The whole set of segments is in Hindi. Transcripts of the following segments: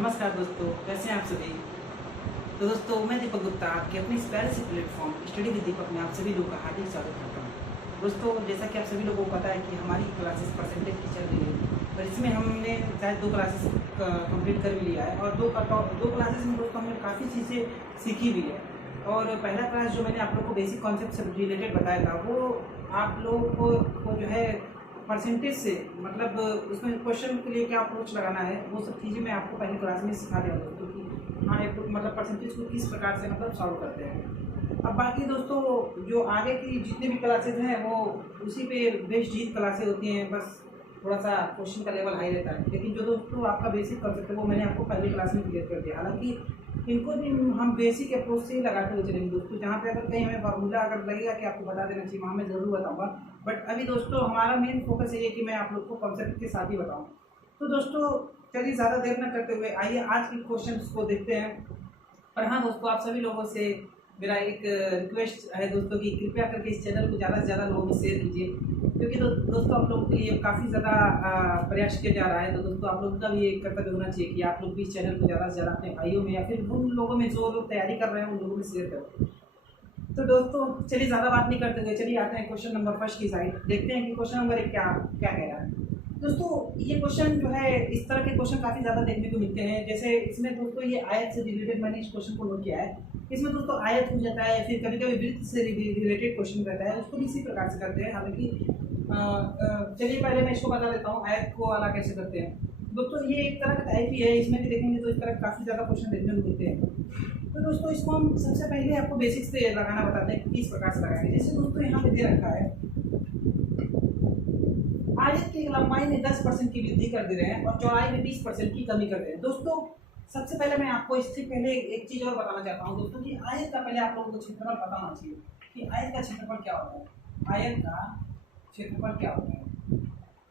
नमस्कार दोस्तों, कैसे हैं आप सभी। तो दोस्तों, मैं दीपक गुप्ता आपके अपने इस प्यारे से प्लेटफॉर्म स्टडी विद दीपक में आप सभी लोगों का हार्दिक स्वागत करता हूं। दोस्तों, जैसा कि आप सभी लोगों को पता है कि हमारी क्लासेस परसेंटेज की चल रही है, और इसमें हमने शायद 2 क्लासेस कंप्लीट कर भी लिया है, और दो क्लासेस में दोस्तों हमने काफ़ी चीज़ें सीखी भी है। और पहला क्लास जो मैंने आप लोग को बेसिक कॉन्सेप्ट से रिलेटेड बताया था, वो आप लोगों को जो है परसेंटेज से मतलब उसमें क्वेश्चन के लिए क्या अप्रोच लगाना है, वो सब चीज़ें मैं आपको पहली क्लास में सिखा दिया दोस्तों कि हाँ एक मतलब परसेंटेज को किस प्रकार से मतलब सॉल्व करते हैं। अब बाकी दोस्तों जो आगे की जितने भी क्लासेज हैं वो उसी पे बेस्ड जीत क्लासेज होती हैं, बस थोड़ा सा क्वेश्चन का लेवल हाई रहता है। लेकिन जो दोस्तों आपका बेसिक कॉन्सेप्ट है वो मैंने आपको पहली क्लास में क्लियर कर दिया। हालांकि इनको भी हम बेसिक अप्रोच से ही लगाते हुए चलेंगे दोस्तों। जहाँ पे अगर कहीं हमें फार्मूला अगर लगेगा कि आपको बता देना चाहिए, वहाँ मैं ज़रूर बताऊँगा। बट अभी दोस्तों हमारा मेन फोकस ये है कि मैं आप लोग को कॉन्सेप्ट के साथ ही बताऊँ। तो दोस्तों चलिए ज़्यादा देर न करते हुए आइए आज के क्वेश्चन को देखते हैं। और हाँ दोस्तों, आप सभी लोगों से मेरा एक रिक्वेस्ट है दोस्तों कि कृपया करके इस चैनल को ज़्यादा से ज़्यादा लोगों में शेयर कीजिए, क्योंकि दोस्तों आप लोगों के लिए काफ़ी ज़्यादा प्रयास किया जा रहा है। तो दोस्तों आप लोगों का भी एक कर्तव्य होना चाहिए कि आप लोग भी इस चैनल को ज़्यादा से ज़्यादा अपने भाइयों में या फिर उन लोगों में जो लोग तैयारी कर रहे हैं उन लोगों में शेयर करें। तो दोस्तों चलिए ज़्यादा बात नहीं करते हुए चलिए आते हैं क्वेश्चन नंबर फर्स्ट की साइड। देखते हैं कि क्वेश्चन नंबर 1 क्या क्या कह रहा है। दोस्तों ये क्वेश्चन जो है, इस तरह के क्वेश्चन काफ़ी ज़्यादा देखने को मिलते हैं। जैसे इसमें दोस्तों ये आयत से रिलेटेड मैंने इस क्वेश्चन को नोट किया है। इसमें दोस्तों आयत हो जाता है, फिर कभी कभी वृत्त से रिलेटेड क्वेश्चन रहता है, उसको भी इसी प्रकार से करते हैं। हालांकि चलिए पहले मैं इसको बता देता हूँ आयत को वाला कैसे करते हैं। दोस्तों ये एक तरह का टाइप ही है, इसमें भी देखेंगे तो इस तरह काफ़ी ज़्यादा क्वेश्चन देखने को मिलते हैं। तो दोस्तों इसको हम सबसे पहले आपको बेसिक से लगाना बताते हैं कि किस प्रकार से लगाएंगे। जैसे दोस्तों यहाँ पे दे रखा है आयत की लंबाई में 10% की वृद्धि कर दे रहे हैं और चौड़ाई में 20% की कमी कर दे रहे हैं। दोस्तों सबसे पहले मैं आपको इससे पहले एक चीज़ और बताना चाहता हूँ दोस्तों कि आयत का पहले आप लोगों को क्षेत्रफल पता होना चाहिए कि आयत का क्षेत्रफल क्या होता है। आयत का क्षेत्रफल क्या होता है,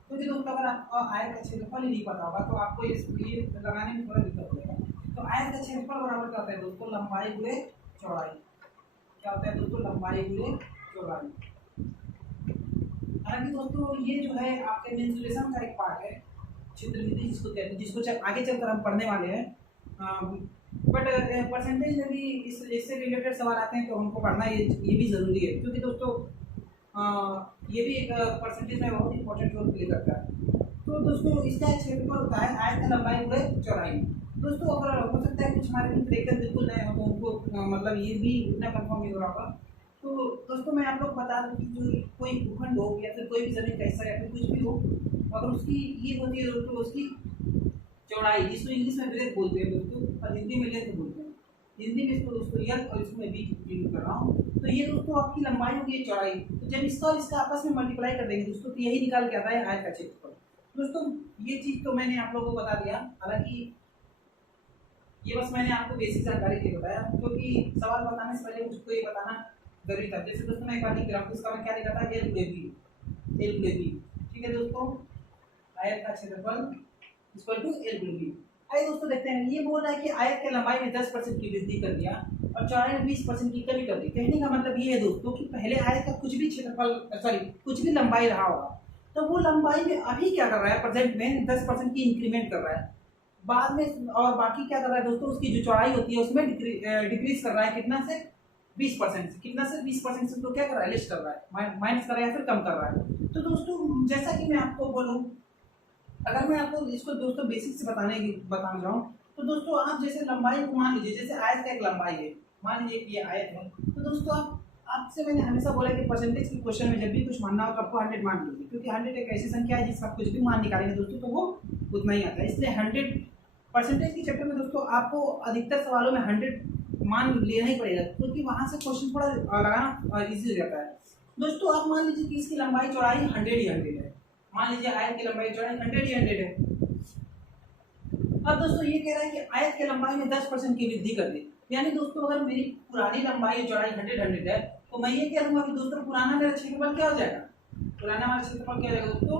क्योंकि दोस्तों अगर आपको आयत का क्षेत्रफल ही नहीं पता होगा तो आपको ये लगाने में थोड़ा दिक्कत होगा। तो आयत का क्षेत्रफल बराबर क्या होता है दोस्तों, लंबाई गुणे चौड़ाई। क्या होता है दोस्तों, लंबाई गुणे चौड़ाई। हालांकि दोस्तों ये जो है आपके मेंसुरेशन का एक पार्ट है, क्षेत्र विधि जिसको कहते हैं, जिसको आगे चलकर हम पढ़ने वाले हैं। बट परसेंटेज में भी इससे रिलेटेड सवाल आते हैं तो हमको पढ़ना ये भी ज़रूरी है, क्योंकि दोस्तों ये भी एक परसेंटेज में बहुत इंपॉर्टेंट रोल प्ले करता है। तो दोस्तों इसका क्षेत्रफल होता है आयत का लंबाई गुणे चौड़ाई। दोस्तों अगर हो सकता है कुछ हमारे मित्र एकदम बिल्कुल नए हो तो उनको मतलब ये भी उतना कंफर्म नहीं हो रहा होगा। तो दोस्तों मैं आप लोग बता दूं कि जो कोई भूखंड हो या फिर कोई भी जमीन का हिस्सा या फिर कुछ भी हो, अगर उसकी ये होती है दोस्तों उसकी चौड़ाई, जिसको इंग्लिश में ब्रेथ बोलते हैं दोस्तों और हिंदी में लेंथ बोलते हैं। हिंदी में इसको दोस्तों यल और इसमें बी यूज कर रहा हूँ। तो ये दोस्तों आपकी लंबाई होगी ये चौड़ाई। तो जब इसका और इसका आपस में मल्टीप्लाई कर देंगे दोस्तों तो यही निकाल के आता है आयत का क्षेत्रफल। दोस्तों ये चीज़ तो मैंने आप लोगों को बता दिया, हालांकि ये बस मैंने आपको बेसिक जानकारी के बताया, क्योंकि सवाल बताने से पहले मुझको ये बताना जरूरी था। जैसे दोस्तों मैं एक बार लिख रहा हूँ, इसका मैं क्या लिखा था, एल गुणे बी। एल गुणे बी, ठीक है दोस्तों, आयत का क्षेत्रफल इक्वल टू एल गुणे बी। आइए दोस्तों देखते हैं, ये बोल रहा है कि आयत की लंबाई में 10% की वृद्धि कर दिया और चौड़ाई में 20% की कमी कर दी। कहने का मतलब ये है दोस्तों कि पहले आयत का कुछ भी क्षेत्रफल कुछ भी लंबाई रहा होगा तो वो लंबाई में अभी क्या कर रहा है, प्रेजेंट में 10% की इंक्रीमेंट कर रहा है। बाद में और बाकी क्या कर रहा है दोस्तों, उसकी जो चौड़ाई होती है उसमें डिक्रीज कर रहा है। कितना से 20% से, कितना से 20% से तो क्या कर रहा है, लेस कर रहा है, माइनस कर रहा है या फिर कम कर रहा है। तो दोस्तों जैसा कि मैं आपको बोलूँ, अगर मैं आपको इसको दोस्तों बेसिक से बताना चाहूँ तो दोस्तों आप जैसे लंबाई को मान लीजिए, जैसे आयत का एक लंबाई है, मान लीजिए कि ये आयत है। तो दोस्तों आपसे मैंने हमेशा बोला कि परसेंटेज के क्वेश्चन में जब भी कुछ मानना हो तो आपको 100 मान लीजिए, क्योंकि 100 एक ऐसी संख्या है जिसका कुछ भी मान निकालेंगे दोस्तों तो वो उतना ही आता है। इसलिए 100% के चक्कर में दोस्तों आपको अधिकतर सवालों में 100 मान लेना ही पड़ेगा, क्योंकि वहाँ से क्वेश्चन थोड़ा लगाना ईजी हो जाता है। दोस्तों आप मान लीजिए कि इसकी लंबाई चौड़ाई 100 ही 100 है। मान लीजिए आयत की लंबाई चौड़ाई 100 ही 100 है। अब दोस्तों ये कह रहा है कि आयत की लंबाई में 10% की वृद्धि कर दी। यानी दोस्तों अगर मेरी पुरानी लंबाई चौड़ाई 100 है तो मैं ये कह कि दोस्तों पुराना मेरा क्षेत्रफल क्या हो जाएगा, पुराना हमारा क्षेत्रफल क्या हो जाएगा दोस्तों,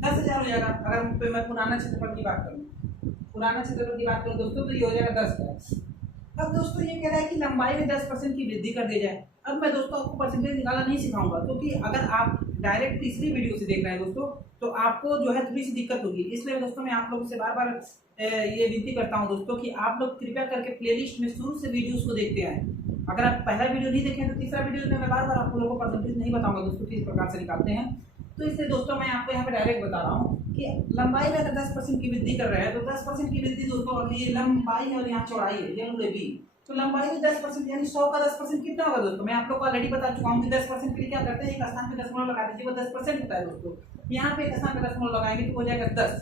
10,000 हो जाएगा। अगर मैं पुराना क्षेत्रफल की बात करूँ, पुराना क्षेत्रफल की बात करूँ दोस्तों तो ये हो जाएगा 10,000। अब दोस्तों ये कह रहा है कि लंबाई में 10% की वृद्धि कर दी जाए। अब मैं दोस्तों आपको परसेंटेज निकालना नहीं सिखाऊंगा, क्योंकि अगर आप डायरेक्ट तीसरी वीडियो से देख रहे हैं दोस्तों, तो आपको जो है थोड़ी सी दिक्कत होगी। इसलिए दोस्तों मैं आप लोगों से बार बार ये विनती करता हूं दोस्तों कि आप लोग कृपया करके प्लेलिस्ट में शुरू से वीडियोस को देखते आए। अगर आप पहला वीडियो नहीं देखें तो तीसरा वीडियो में मैं बार बार आप लोगों को परसेंटेज नहीं बताऊंगा दोस्तों किस प्रकार से निकालते हैं। तो इसलिए दोस्तों मैं आपको यहाँ पे डायरेक्ट बता रहा हूँ कि लंबाई में अगर 10% की वृद्धि कर रहे हैं तो 10% की वृद्धि दोस्तों, और ये लंबाई है और यहाँ चौड़ाई है, ये बी, तो लंबाई में 10% यानी 100 का 10% कितना होगा दोस्तों? मैं आप लोग को ऑलरेडी बता चुका हूँ कि 10% के लिए क्या करते हैं, एक स्थान पे दशमलव लगा दीजिए, वो 10% होता है दोस्तों। यहाँ पे एक स्थान पे दशमलव लगाएंगे तो हो जाएगा 10,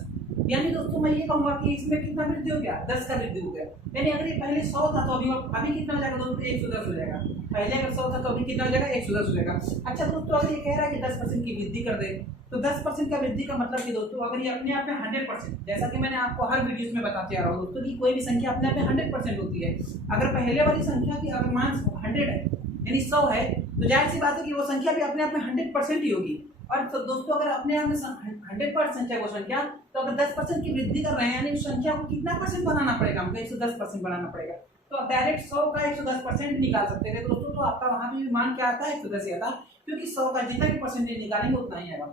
यानी दोस्तों मैं ये कहूंगा कि इसमें कितना वृद्धि हो गया, 10 का वृद्धि हो गया। यानी अगर ये पहले 100 था तो अभी कितना हो जाएगा दोस्तों, 110 हो जाएगा। पहले अगर 100 था तो अभी कितना हो जाएगा, 110 हो जाएगा। अच्छा दोस्तों, अगर ये कह रहा है कि 10% की वृद्धि कर दे, तो 10% का वृद्धि का मतलब कि दोस्तों अगर ये अपने आप में 100%, जैसा कि मैंने आपको हर वीडियो में बताते आ रहा हूँ दोस्तों कि कोई भी संख्या अपने आप में 100% होती है। अगर पहले वाली संख्या की अगर मान 100 है यानी 100 है, तो जाहिर सी बात है कि वो संख्या भी अपने आप में 100% ही होगी। और तो दोस्तों अगर अपने आप में 100% है वो संख्या, तो अगर 10% की वृद्धि कर रहे हैं यानी उस संख्या को कितना परसेंट बनाना पड़ेगा, हमको 110% बनाना पड़ेगा। तो आप डायरेक्ट 100 का 110% निकाल सकते थे दोस्तों, तो आपका वहां भी मान क्या आता है, 110 ही आता, क्योंकि 100 का जितना भी परसेंटेज निकालेंगे उतना ही आएगा।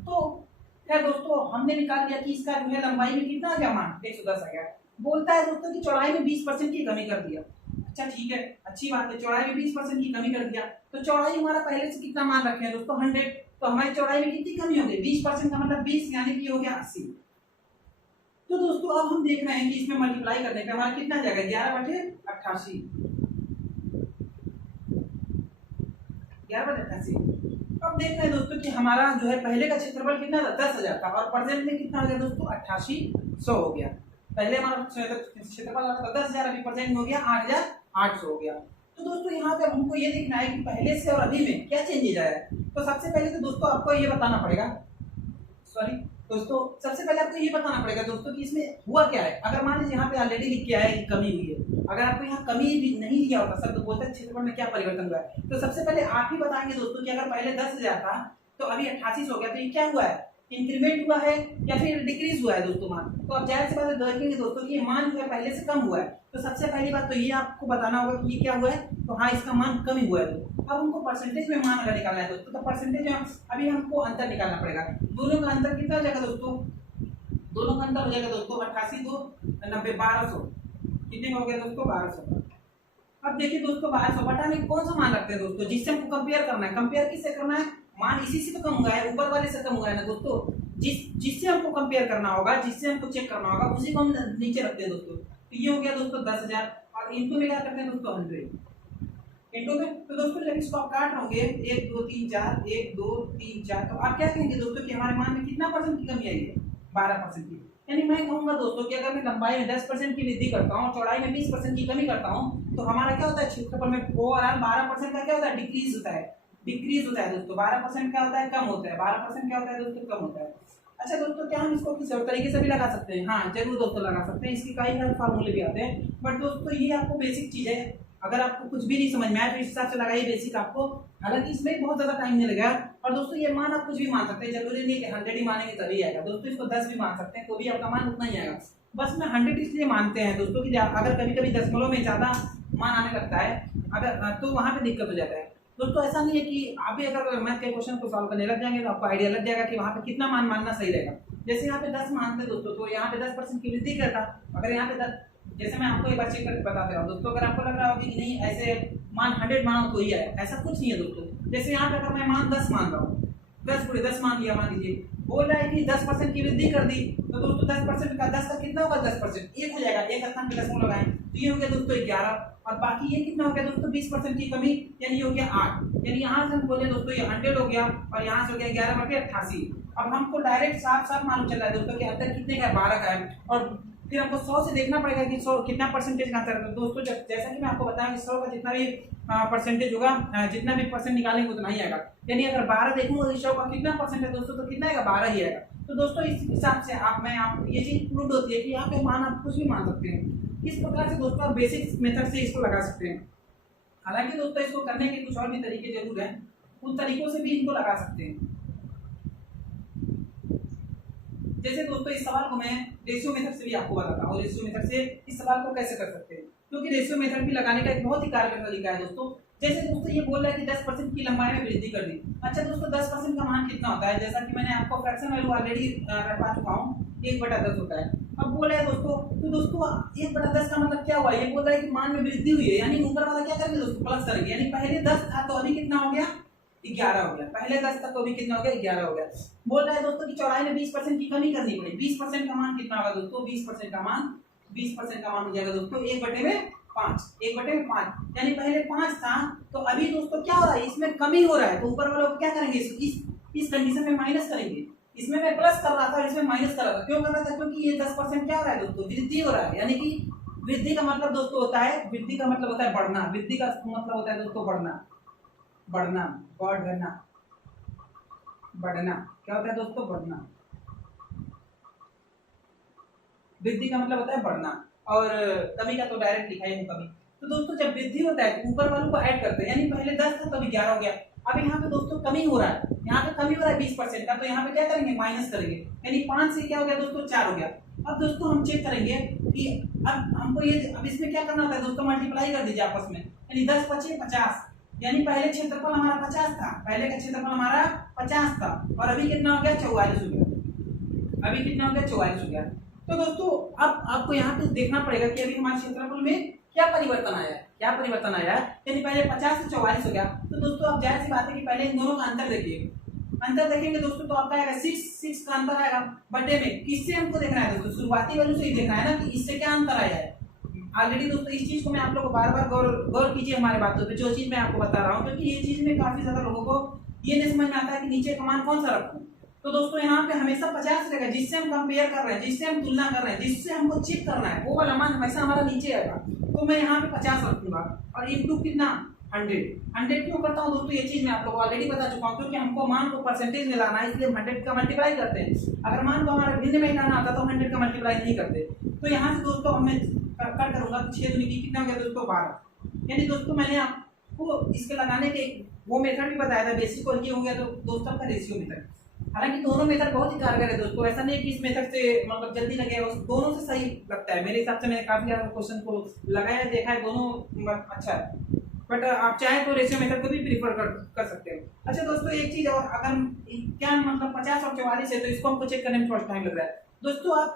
तो खैर दोस्तों, हमने निकाल लिया कि इसका जो है लंबाई में कितना आ गया मान, 110 आ गया। बोलता है दोस्तों कि चौड़ाई में 20% की कमी कर दिया। अच्छा ठीक है, अच्छी बात है, चौड़ाई में 20% की कमी कर दिया। तो चौड़ाई हमारा पहले से कितना मान रखे हैं दोस्तों, 100, तो हमारी चौड़ाई में कितनी कमी हो गई, 20% का मतलब 20 यानी कि हो गया 80। तो दोस्तों अब हम देख रहे हैं कि इसमें मल्टीप्लाई करने पे हमारा कितना जाएगा, 11/88, 11/88। अब देख रहे हैं दोस्तों कि हमारा जो है पहले का क्षेत्रफल कितना था, 10,000 था, और प्रेजेंट में कितना हो गया दोस्तों, 8800 हो गया। पहले हमारा क्षेत्रफल था 10,000, अभी प्रेजेंट में हो गया 8,800 हो गया। तो दोस्तों यहाँ पे हमको ये देखना है कि पहले से और अभी में क्या चेंजेज आया है। तो सबसे पहले तो दोस्तों आपको ये बताना पड़ेगा, सॉरी दोस्तों, सबसे पहले आपको ये बताना पड़ेगा दोस्तों कि इसमें हुआ क्या है। अगर मान लीजिए यहाँ पे ऑलरेडी लिख के आया है कि कमी हुई है, अगर आपको यहाँ कमी भी नहीं दिया होता सर, तो बोलते हैं क्षेत्रफल में क्या परिवर्तन हुआ है। तो सबसे पहले आप ही बताएंगे दोस्तों कि अगर पहले 10,000 था तो अभी 8800 हो गया, तो ये क्या हुआ है, इंक्रीमेंट हुआ है या फिर डिक्रीज हुआ है दोस्तों मान। तो आप जाहिर सी बात देखेंगे दोस्तों कि ये मान जो है पहले से कम हुआ है। तो सबसे पहली बात तो ये आपको बताना होगा कि ये क्या हुआ है, तो हाँ इसका मान कम ही हुआ है। अब हमको परसेंटेज में मान अगर निकालना है दोस्तों, तो परसेंटेज में अभी हमको अंतर निकालना पड़ेगा। दोनों का अंतर कितना हो जाएगा दोस्तों, दोनों का अंतर हो जाएगा दोस्तों 88 2 90 1200, कितने हो गया दोस्तों, 1200। अब देखिए दोस्तों 1200 बटा में कौन सा मान रखते हैं दोस्तों, जिससे हमको कंपेयर करना है। कंपेयर किससे करना है, मान इसी से तो कम हुआ है, ऊपर वाले से कम हुआ है ना दोस्तों। जिससे हमको कंपेयर करना होगा, जिससे हमको चेक करना होगा, उसी को हम नीचे रखते हैं दोस्तों। तो ये हो गया दोस्तों 10,000, और इनटू में क्या करते हैं दोस्तों 100 इनटू में। तो दोस्तों जब इसको आप काट रहोगे 1 2 3 4 1 2 3 4, तो आप क्या कहेंगे दोस्तों कि हमारे मान में कितना परसेंट की कमी आई है, 12% की। यानी मैं कहूंगा दोस्तों कि अगर मैं लंबाई में 10% की वृद्धि करता हूँ, चौड़ाई में 20% की कमी करता हूँ, तो हमारा क्या होता है, क्षेत्रफल में ओवरऑल 12% का क्या होता है, डिक्रीज होता है, डिक्रीज होता है दोस्तों। 12% क्या होता है, कम होता है। 12% क्या होता है दोस्तों, कम होता है। अच्छा दोस्तों, क्या हम इसको किसी और तरीके से भी लगा सकते हैं, हाँ जरूर दोस्तों लगा सकते हैं, इसकी कई सारे फार्मूले भी आते हैं। बट दोस्तों ये आपको बेसिक चीज है, अगर आपको कुछ भी नहीं समझ में आया तो इस हिसाब से लगाइए बेसिक आपको, हालांकि इसमें बहुत ज्यादा टाइम नहीं लगेगा। और दोस्तों ये मान आप कुछ भी मान सकते हैं, जरूरी नहीं कि 100 ही मानेंगे तभी आएगा दोस्तों, इसको 10 भी मान सकते हैं, कोई भी आपका मान उतना ही आएगा। बस में 100 इसलिए मानते हैं दोस्तों कि अगर कभी कभी दशमलव में ज्यादा मान आने लगता है अगर, तो वहां पे दिक्कत हो जाता है दोस्तों। ऐसा नहीं है कि आप भी अगर मैथ के क्वेश्चन को सॉल्व करने लग जाएंगे तो आपको आइडिया लग जाएगा कि वहां पे कितना मान मानना सही रहेगा। जैसे यहाँ पे 10 मानते दोस्तों, तो यहाँ पे 10% की वृद्धि करता। अगर यहाँ पे 10, जैसे मैं आपको एक बार चेक करके बताते रहा हूँ दोस्तों, अगर आपको लग रहा होगा कि नहीं ऐसे मान 100 मानो तो ही है, ऐसा कुछ नहीं है दोस्तों। जैसे यहाँ पे अगर मैं मान 10 मान रहा हूँ, 10 × 10 मान लिया, मान लीजिए बोल रहा है कि 10% की वृद्धि कर दी, तो दोस्तों 10% का 10 का कितना होगा, 10% 1 हो जाएगा, एक स्थान पे दशमलव लगाएं, तो ये हो गया दोस्तों 11, और बाकी ये कितना हो गया दोस्तों 20% की कमी, यानी हो गया 8। यानी यहाँ से हम बोले दोस्तों ये 100 हो गया और यहाँ से हो गया 11/88। अब हमको डायरेक्ट साफ साफ मालूम चल रहा है दोस्तों कि अंतर कितने का है, 12 का है। और फिर हमको 100 से देखना पड़ेगा कि 100 कितना परसेंटेज का अंतर है दोस्तों। जैसा कि मैं आपको बताया कि 100 का जितना भी परसेंटेज होगा, जितना भी परसेंट निकालेंगे उतना ही आएगा। यानी अगर 12 देखूंगा तो 100 का कितना परसेंट है दोस्तों, तो कितना आएगा, 12 ही आएगा। तो दोस्तों इस हिसाब से आप ये चीज प्रूव होती है कि यहाँ पे मान आप कुछ भी मान सकते हैं। इस प्रकार से दोस्तों आप बेसिक मेथड से इसको लगा सकते हैं। हालांकि दोस्तों इसको करने के कुछ और भी तरीके जरूर हैं, उन तरीकों से भी इनको लगा सकते हैं। जैसे दोस्तों इस सवाल को मैं रेशियो मेथड से भी आपको बताता हूँ, रेशियो मेथड से इस सवाल को कैसे कर सकते हैं, क्योंकि रेशियो मेथड भी लगाने का एक बहुत ही कारगर तरीका है दोस्तों। जैसे दोस्तों ये बोल रहा है कि 10% की लंबाई में वृद्धि कर दी। अच्छा दोस्तों 10% का मान कितना होता है, जैसा कि मैंने आपको फ्रैक्शन वैल्यू ऑलरेडी रखवा चुका हूँ, 1/10 होता है। अब बोला है दोस्तों, तो दोस्तों 1/10 का मतलब क्या हुआ, ये बोल रहा है कि मान में वृद्धि हुई है, यानी ऊपर वाला क्या करेंगे दोस्तों, प्लस करेंगे, यानी पहले 10 था तो अभी कितना हो गया, 11 हो गया। पहले 10 था तो अभी कितना हो गया, 11 हो गया। बोल रहा है दोस्तों कि चौड़ाई में 20% की कमी करनी पड़ी। 20% का मान कितना होगा दोस्तों, 20% का मान हो जाएगा दोस्तों 1/5, 1/5, यानी पहले 5 था तो अभी दोस्तों क्या हो रहा है, इसमें कमी हो रहा है, तो ऊपर वालों को क्या करेंगे, इस कंडीशन में माइनस करेंगे। इसमें मैं प्लस कर रहा था और इसमें माइनस कर रहा था, क्यों कर रहा था, क्योंकि ये 10% क्या हो रहा है दोस्तों, वृद्धि हो रहा है। यानी कि वृद्धि का मतलब दोस्तों होता है, वृद्धि का मतलब होता है बढ़ना, वृद्धि का मतलब होता है दोस्तों बढ़ना, क्या होता है दोस्तों, बढ़ना। वृद्धि का मतलब होता है बढ़ना, और कमी का तो डायरेक्ट लिखा ही है कमी। तो दोस्तों जब वृद्धि होता है तो ऊपर वालों को ऐड करते हैं, यानी पहले 10 था तो अभी 11 हो गया। अब यहाँ पे दोस्तों कमी हो रहा है, यहाँ पे कमी हो रहा है 20% का, तो यहाँ पे क्या करेंगे, माइनस करेंगे, यानी 5 से क्या हो गया दोस्तों, 4 हो गया। अब दोस्तों हम चेक करेंगे कि अब हमको ये, अब इसमें क्या करना होता है दोस्तों, मल्टीप्लाई कर दीजिए आपस में, यानी 10 × 5 = 50, यानी पहले क्षेत्रफल हमारा 50 था, पहले का क्षेत्रफल हमारा 50 था, और अभी कितना हो गया, 44 हो गया। अभी कितना हो गया, 44 हो गया। तो दोस्तों अब आपको यहाँ पे देखना पड़ेगा कि अभी हमारे क्षेत्रफल में क्या परिवर्तन आया है, यानी पहले 50 से 44 हो गया। तो दोस्तों अब जाहिर सी बात है कि पहले इन दोनों का अंतर देखिए, अंतर देखेंगे दोस्तों तो आपका आएगा 6 का अंतर आएगा बटे में, किससे हमको देखना है दोस्तों, शुरुआती वैल्यू से ही देखना है ना कि इससे क्या अंतर आया है। ऑलरेडी दोस्तों इस चीज को मैं आप लोगों को बार-बार गौर कीजिए हमारे बातों पे, जो चीज मैं आपको बता रहा हूँ, क्योंकि ये चीज में काफी ज्यादा लोगों को ये नहीं समझ में आता है कि नीचे का मान कौन सा रखूं। तो दोस्तों यहाँ पे हमेशा 50 रहेगा, जिससे हम कंपेयर कर रहे हैं, जिससे हम तुलना कर रहे हैं, जिससे हमको चेक करना है, वो वाला मान हमेशा हमारा नीचे आएगा। तो मैं यहाँ पे 50 रखूंगा और इनटू कितना, 100 क्यों करता हूँ दोस्तों, ये चीज मैं आप लोगों को ऑलरेडी बता चुका हूँ, क्योंकि हमको मान को परसेंटेज में लाना है, इसलिए 100 का मल्टीप्लाई करते हैं। अगर मान को हमारा भिन्न में लाना आता तो 100 का मल्टीप्लाई नहीं करते। तो यहाँ से दोस्तों मैं कट करूंगा, 6 दूनी की कितना हो गया दोस्तों, 12। यानी दोस्तों मैंने आपको इसके लगाने के वो मेथड भी बताया था, बेसिक, और ये हो गया तो दोस्तों का रेशियो मेथड। हालांकि दोनों मेथड बहुत ही कारगर है दोस्तों, ऐसा नहीं है कि इस मेथड से मतलब जल्दी लगेगा, दोनों से सही लगता है मेरे हिसाब से। मैंने काफी ज्यादा क्वेश्चन को लगाया देखा है, दोनों अच्छा है, बट आप चाहे तो रेशियो मेथड को भी प्रीफर कर सकते हो। अच्छा दोस्तों एक चीज और, अगर क्या मतलब 50 और 44 है तो इसको हमको चेक करने में थोड़ा टाइम लग रहा है दोस्तों। आप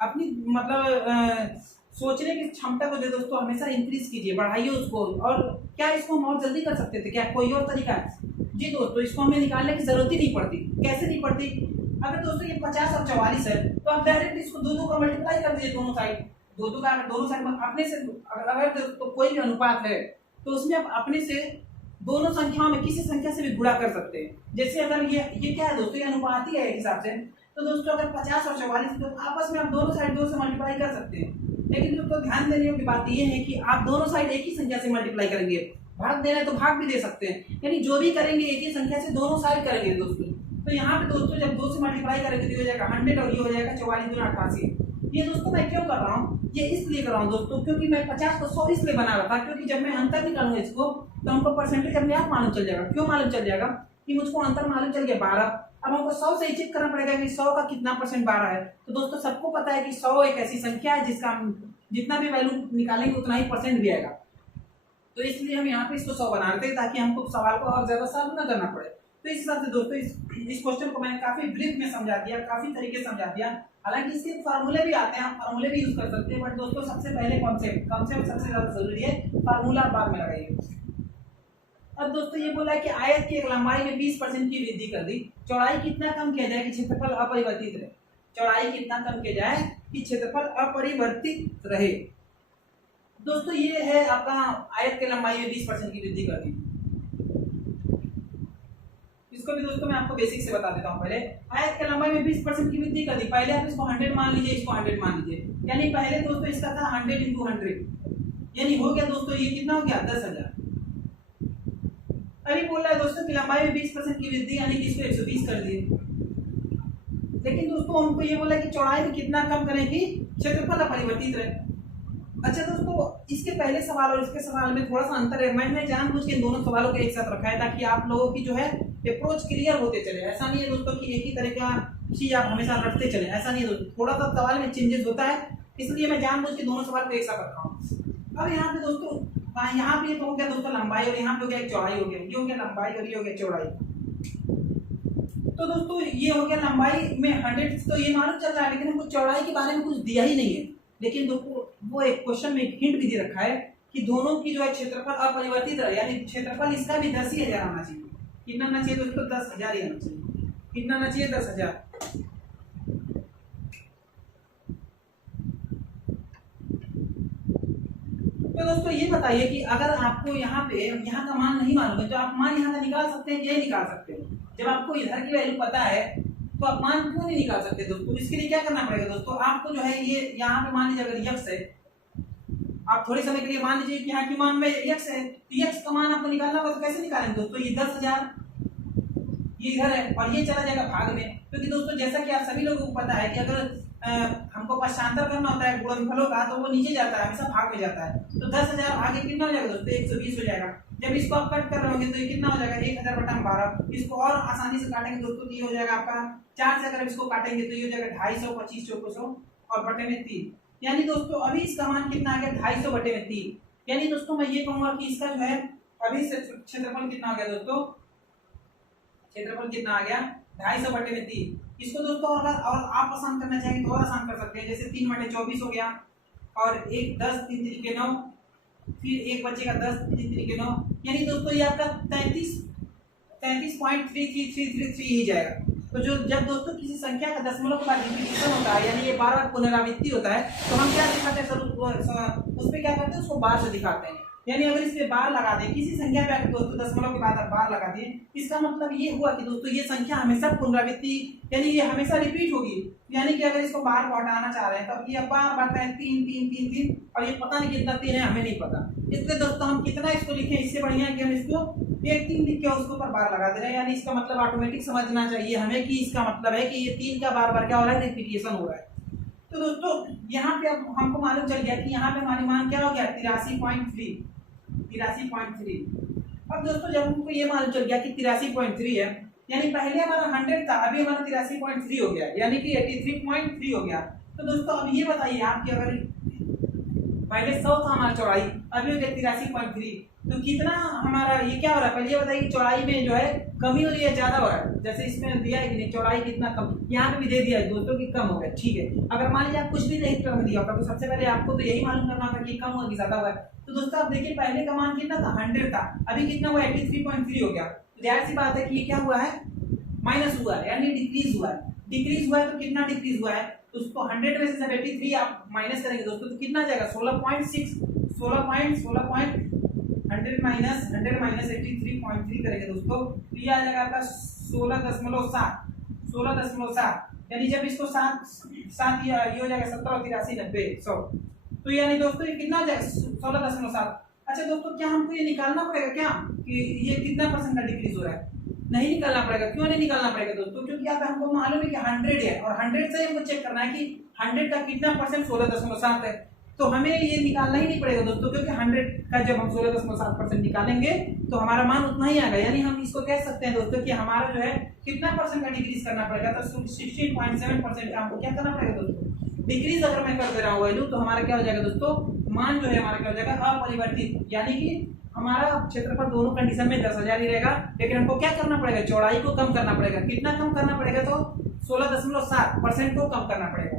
अपनी मतलब सोचने की क्षमता को जो दोस्तों हमेशा इंक्रीज कीजिए, बढ़ाइए उसको, और क्या इसको हम और जल्दी कर सकते थे क्या, कोई और तरीका है? जी दोस्तों इसको हमें निकालने की जरूरत ही नहीं पड़ती। कैसे नहीं पड़ती, अगर दोस्तों ये 50 और 44 है तो आप डायरेक्ट इसको 2 का मल्टीप्लाई कर दीजिए, दोनों साइड 2 का, दोनों साइड अपने से, अगर तो कोई भी अनुपात है तो उसमें आप अपने से दोनों संख्याओं में किसी संख्या से भी गुणा कर सकते हैं। जैसे अगर ये क्या है दोस्तों, ये अनुपात ही है एक हिसाब से, तो दोस्तों अगर 50 और 44 तो आपस में आप दोनों साइड 2 से मल्टीप्लाई कर सकते हैं। लेकिन दोस्तों ध्यान देने की बात ये है कि आप दोनों साइड एक ही संख्या से मल्टीप्लाई करेंगे, भाग देना है तो भाग भी दे सकते हैं, यानी जो भी करेंगे एक ही संख्या से दोनों साइड करेंगे दोस्तों। तो यहाँ पे दोस्तों जब 2 से मल्टीप्लाई करेंगे तो हो जाएगा 100 और ये हो जाएगा 44 × 88। ये दोस्तों मैं क्यों कर रहा हूँ, ये इसलिए कर रहा हूँ दोस्तों क्योंकि मैं 50 को 100 इसलिए बना रहा था, क्योंकि जब मैं अंतर निकालूंगा इसको तो हमको परसेंटेज अपने आप मालूम चल जाएगा। क्यों मालूम चल जाएगा, कि मुझको अंतर मालूम चल गया 12। अब हमको 100 से ही चेक करना पड़ेगा कि 100 का कितना परसेंट 12 है। तो दोस्तों सबको पता है कि 100 एक ऐसी संख्या है जिसका हम जितना भी वैल्यू निकालेंगे उतना ही परसेंट भी आएगा। तो इसलिए हम यहाँ पे इसको 100 बना रहे थे ताकि हमको सवाल को और ज्यादा सॉल्व न करना पड़े। तो इस हिसाब से दोस्तों इस क्वेश्चन को मैंने काफी ब्रीफ में समझा दिया, काफी तरीके से समझा दिया। हालांकि इसके फार्मूले भी आते हैं, आप फार्मूले भी यूज कर सकते हैं, बट दोस्तों सबसे पहले कॉन्सेप्ट सबसे ज्यादा जरूरी है, फार्मूला बाद में लगाइए। अब दोस्तों ये बोला कि आयत की लंबाई में 20% की वृद्धि कर दी, चौड़ाई कितना कम किया जाए कि क्षेत्रफल अपरिवर्तित रहे। चौड़ाई कितना कम किया जाए कि क्षेत्रफल अपरिवर्तित रहे। दोस्तों ये है आपका आयत की लंबाई में 20% की वृद्धि कर दी। इसको भी दोस्तों मैं आपको बेसिक से बता देता हूँ। पहले आयत की लंबाई में 20% की वृद्धि कर दी, पहले आप इसको 100 मान लीजिए, इसको 100 मान लीजिए, यानी पहले दोस्तों इसका था 100 × 100, यानी हो गया दोस्तों ये कितना हो गया 10,000। अभी बोल रहा है दोस्तों कि लंबाई में 20% की वृद्धि, यानी कि इसको 120 कर दिए। लेकिन दोस्तों हमको ये बोला कि चौड़ाई में कितना कम करें कि क्षेत्रफल अपरिवर्तित रहे। अच्छा दोस्तों इसके पहले सवाल और इसके सवाल में थोड़ा सा अंतर है, मैंने जानबूझ के इन दोनों सवालों को एक साथ रखा है ताकि आप लोगों की जो है अप्रोच क्लियर होते चले। ऐसा नहीं है दोस्तों कि एक ही तरह का चीज आप हमेशा रटते चले, ऐसा नहीं है दोस्तों, थोड़ा सा सवाल में चेंजेस होता है, इसलिए मैं जानबूझ के दोनों सवाल को एक साथ रखा हूँ। अब यहाँ पे दोस्तों यहाँ पे तो हो गया दोस्तों लंबाई, और यहाँ पे हो गया एक चौड़ाई हो गया, ये हो गया लंबाई और ये हो गया चौड़ाई। तो दोस्तों ये हो गया लंबाई में 100, तो ये मालूम चल रहा है, लेकिन हमको चौड़ाई के बारे में कुछ दिया ही नहीं है। लेकिन दोस्तों वो एक क्वेश्चन में एक हिंट भी दे रखा है कि दोनों की जो है क्षेत्रफल अपरिवर्तित रहे, यानी क्षेत्रफल इसका भी 10 ही हजार आना चाहिए। कितना आना चाहिए दोस्तों? 10,000 ही आना चाहिए। कितना आना चाहिए? 10,000। तो दोस्तों ये बताइए कि अगर आपको यहाँ पे यहाँ का मान नहीं मालूम है तो आप मान यहाँ का निकाल सकते हैं, यही निकाल सकते हैं। जब आपको इधर की वैल्यू पता है तो आप मान क्यों नहीं निकाल सकते दोस्तों? इसके लिए क्या करना पड़ेगा दोस्तों? आपको जो है ये यहाँ पे मान लीजिए अगर यक्स है, आप थोड़े समय के लिए मान लीजिए कि यहाँ की मान में यक्स है, तो यक्स का मान आपको निकालना होगा, तो कैसे निकालेंगे दोस्तों? ये 10,000 ये इधर है और ये चला जाएगा भाग में, क्योंकि दोस्तों जैसा कि आप सभी लोगों को पता है कि अगर हमको पक्षांतर करना होता है गुणनफलों का तो वो नीचे जाता है, हमेशा भाग में जाता है। तो 10,000 आगे कितना हो जाएगा दोस्तों? 120 हो जाएगा। जब इसको आप कट कर रहे होंगे तो ये कितना हो जाएगा? 1000/12। इसको और आसानी से काटेंगे दोस्तों तो ये हो जाएगा आपका 4 से अगर इसको काटेंगे तो ये हो जाएगा 250, 25 चौको 100 और बटे में 3। यानी दोस्तों अभी इसका मान कितना आ गया? 250 बटे में 3। यानी दोस्तों मैं ये कहूंगा कि इसका जो है अभी से क्षेत्रफल कितना आ गया दोस्तों? क्षेत्रफल कितना आ गया? 250 बटे में 3। इसको दोस्तों अगर और आप आसान करना चाहेंगे तो और आसान कर सकते हैं, जैसे 3/24 हो गया और 1 10 3 3 के 9, फिर एक बचेगा 10 3 3 के 9, यानी दोस्तों ये आपका 33.3333 ही जाएगा। तो जो जब दोस्तों किसी संख्या का दशमलव के बाद रिपीटिशन होता है, यानी ये बार-बार पुनरावृत्ति होता है, तो हम क्या दिखाते हैं सर? उस पे क्या करते हैं? उसको बार से दिखाते हैं। यानी अगर इस पे बार लगा दें, किसी संख्या पे आकर दोस्तों दशमलव के बाद आप बार लगा दिए, इसका मतलब ये हुआ कि दोस्तों ये संख्या हमेशा पुनरावृत्ति यानी ये हमेशा रिपीट होगी। यानी कि अगर इसको बार को हटाना चाह रहे हैं तो ये बार बढ़ता है 3 3 3 3 और ये पता नहीं कितना 3 है, हमें नहीं पता। इसलिए दोस्तों हम कितना इसको लिखें, इससे बढ़िया है कि हम इसको 1 3 लिख के उसके ऊपर बार लगा दे रहे हैं। यानी इसका मतलब ऑटोमेटिक समझना चाहिए हमें कि इसका मतलब है कि ये 3 का बार बार क्या हो रहा है? रिपीटिशन हो रहा है। तो दोस्तों यहाँ पे अब हमको मालूम चल गया कि यहाँ पे हमारी मान क्या हो गया? 83.3। अब दोस्तों जब हमको ये मालूम चल गया कि 83.3 है, यानी पहले हमारा 100 था, अभी हमारा 83.3 हो गया, यानी कि 83.3 हो गया। तो दोस्तों अब ये बताइए आप कि अगर पहले 100 था हमारा चौड़ाई, अभी हो गया 83.3, तो कितना हमारा ये क्या हो रहा है? पहले ये बताइए कि चौड़ाई में जो है कमी हो रही है, ज्यादा हो रहा है? जैसे इसमें दिया है कि नहीं चौड़ाई कितना कम, यहाँ पे भी दे दिया है दोस्तों कि कम हो गया। ठीक है, अगर मान लीजिए आप कुछ भी नहीं क्रम दिया होगा तो सबसे पहले आपको तो यही मालूम करना था कि कम हुआ कि ज्यादा हुआ है। तो दोस्तों आप देखिए पहले का मान कितना था? 100 था, अभी कितना हुआ? 83.3 हो गया। तो जाहिर सी बात है कि ये क्या हुआ है? माइनस हुआ है, यानी डिक्रीज हुआ है। डिक्रीज हुआ है तो कितना डिक्रीज हुआ है? तो उसको 100 में से 83 आप माइनस करेंगे दोस्तों तो कितना जाएगा? 16.6 100 माइनस 83.3 करेंगे दोस्तों तो ये आ जाएगा आपका 16.7। यानी जब इसको 7 ये हो जाएगा 17 और 83 90 100, तो यानी दोस्तों ये कितना हो जाएगा? 16.7। अच्छा दोस्तों क्या हमको ये निकालना पड़ेगा क्या कि ये कितना परसेंट का डिक्रीज हो रहा है? नहीं निकालना पड़ेगा। क्यों नहीं निकालना पड़ेगा दोस्तों? क्योंकि आप हमको मालूम है कि 100 है और 100 से हमको चेक करना है कि 100 का कितना परसेंट 16.7 है, तो हमें ये निकालना ही नहीं पड़ेगा दोस्तों, क्योंकि 100 का जब हम 16.7% निकालेंगे तो हमारा मान उतना ही आएगा। यानी हम इसको कह सकते हैं दोस्तों कि हमारा जो है कितना परसेंट का डिक्रीज करना पड़ेगा? तो 16.7% का हमको क्या करना पड़ेगा दोस्तों? डिक्रीज अगर मैं कर दे रहा हूँ वैल्यू, तो हमारा क्या हो जाएगा दोस्तों? मान जो है हमारा क्या हो जाएगा? अपरिवर्तित, यानी कि हमारा क्षेत्रफल दोनों कंडीशन में 10,000 ही रहेगा, लेकिन हमको क्या करना पड़ेगा? चौड़ाई को कम करना पड़ेगा। कितना कम करना पड़ेगा? तो 16.7% को कम करना पड़ेगा।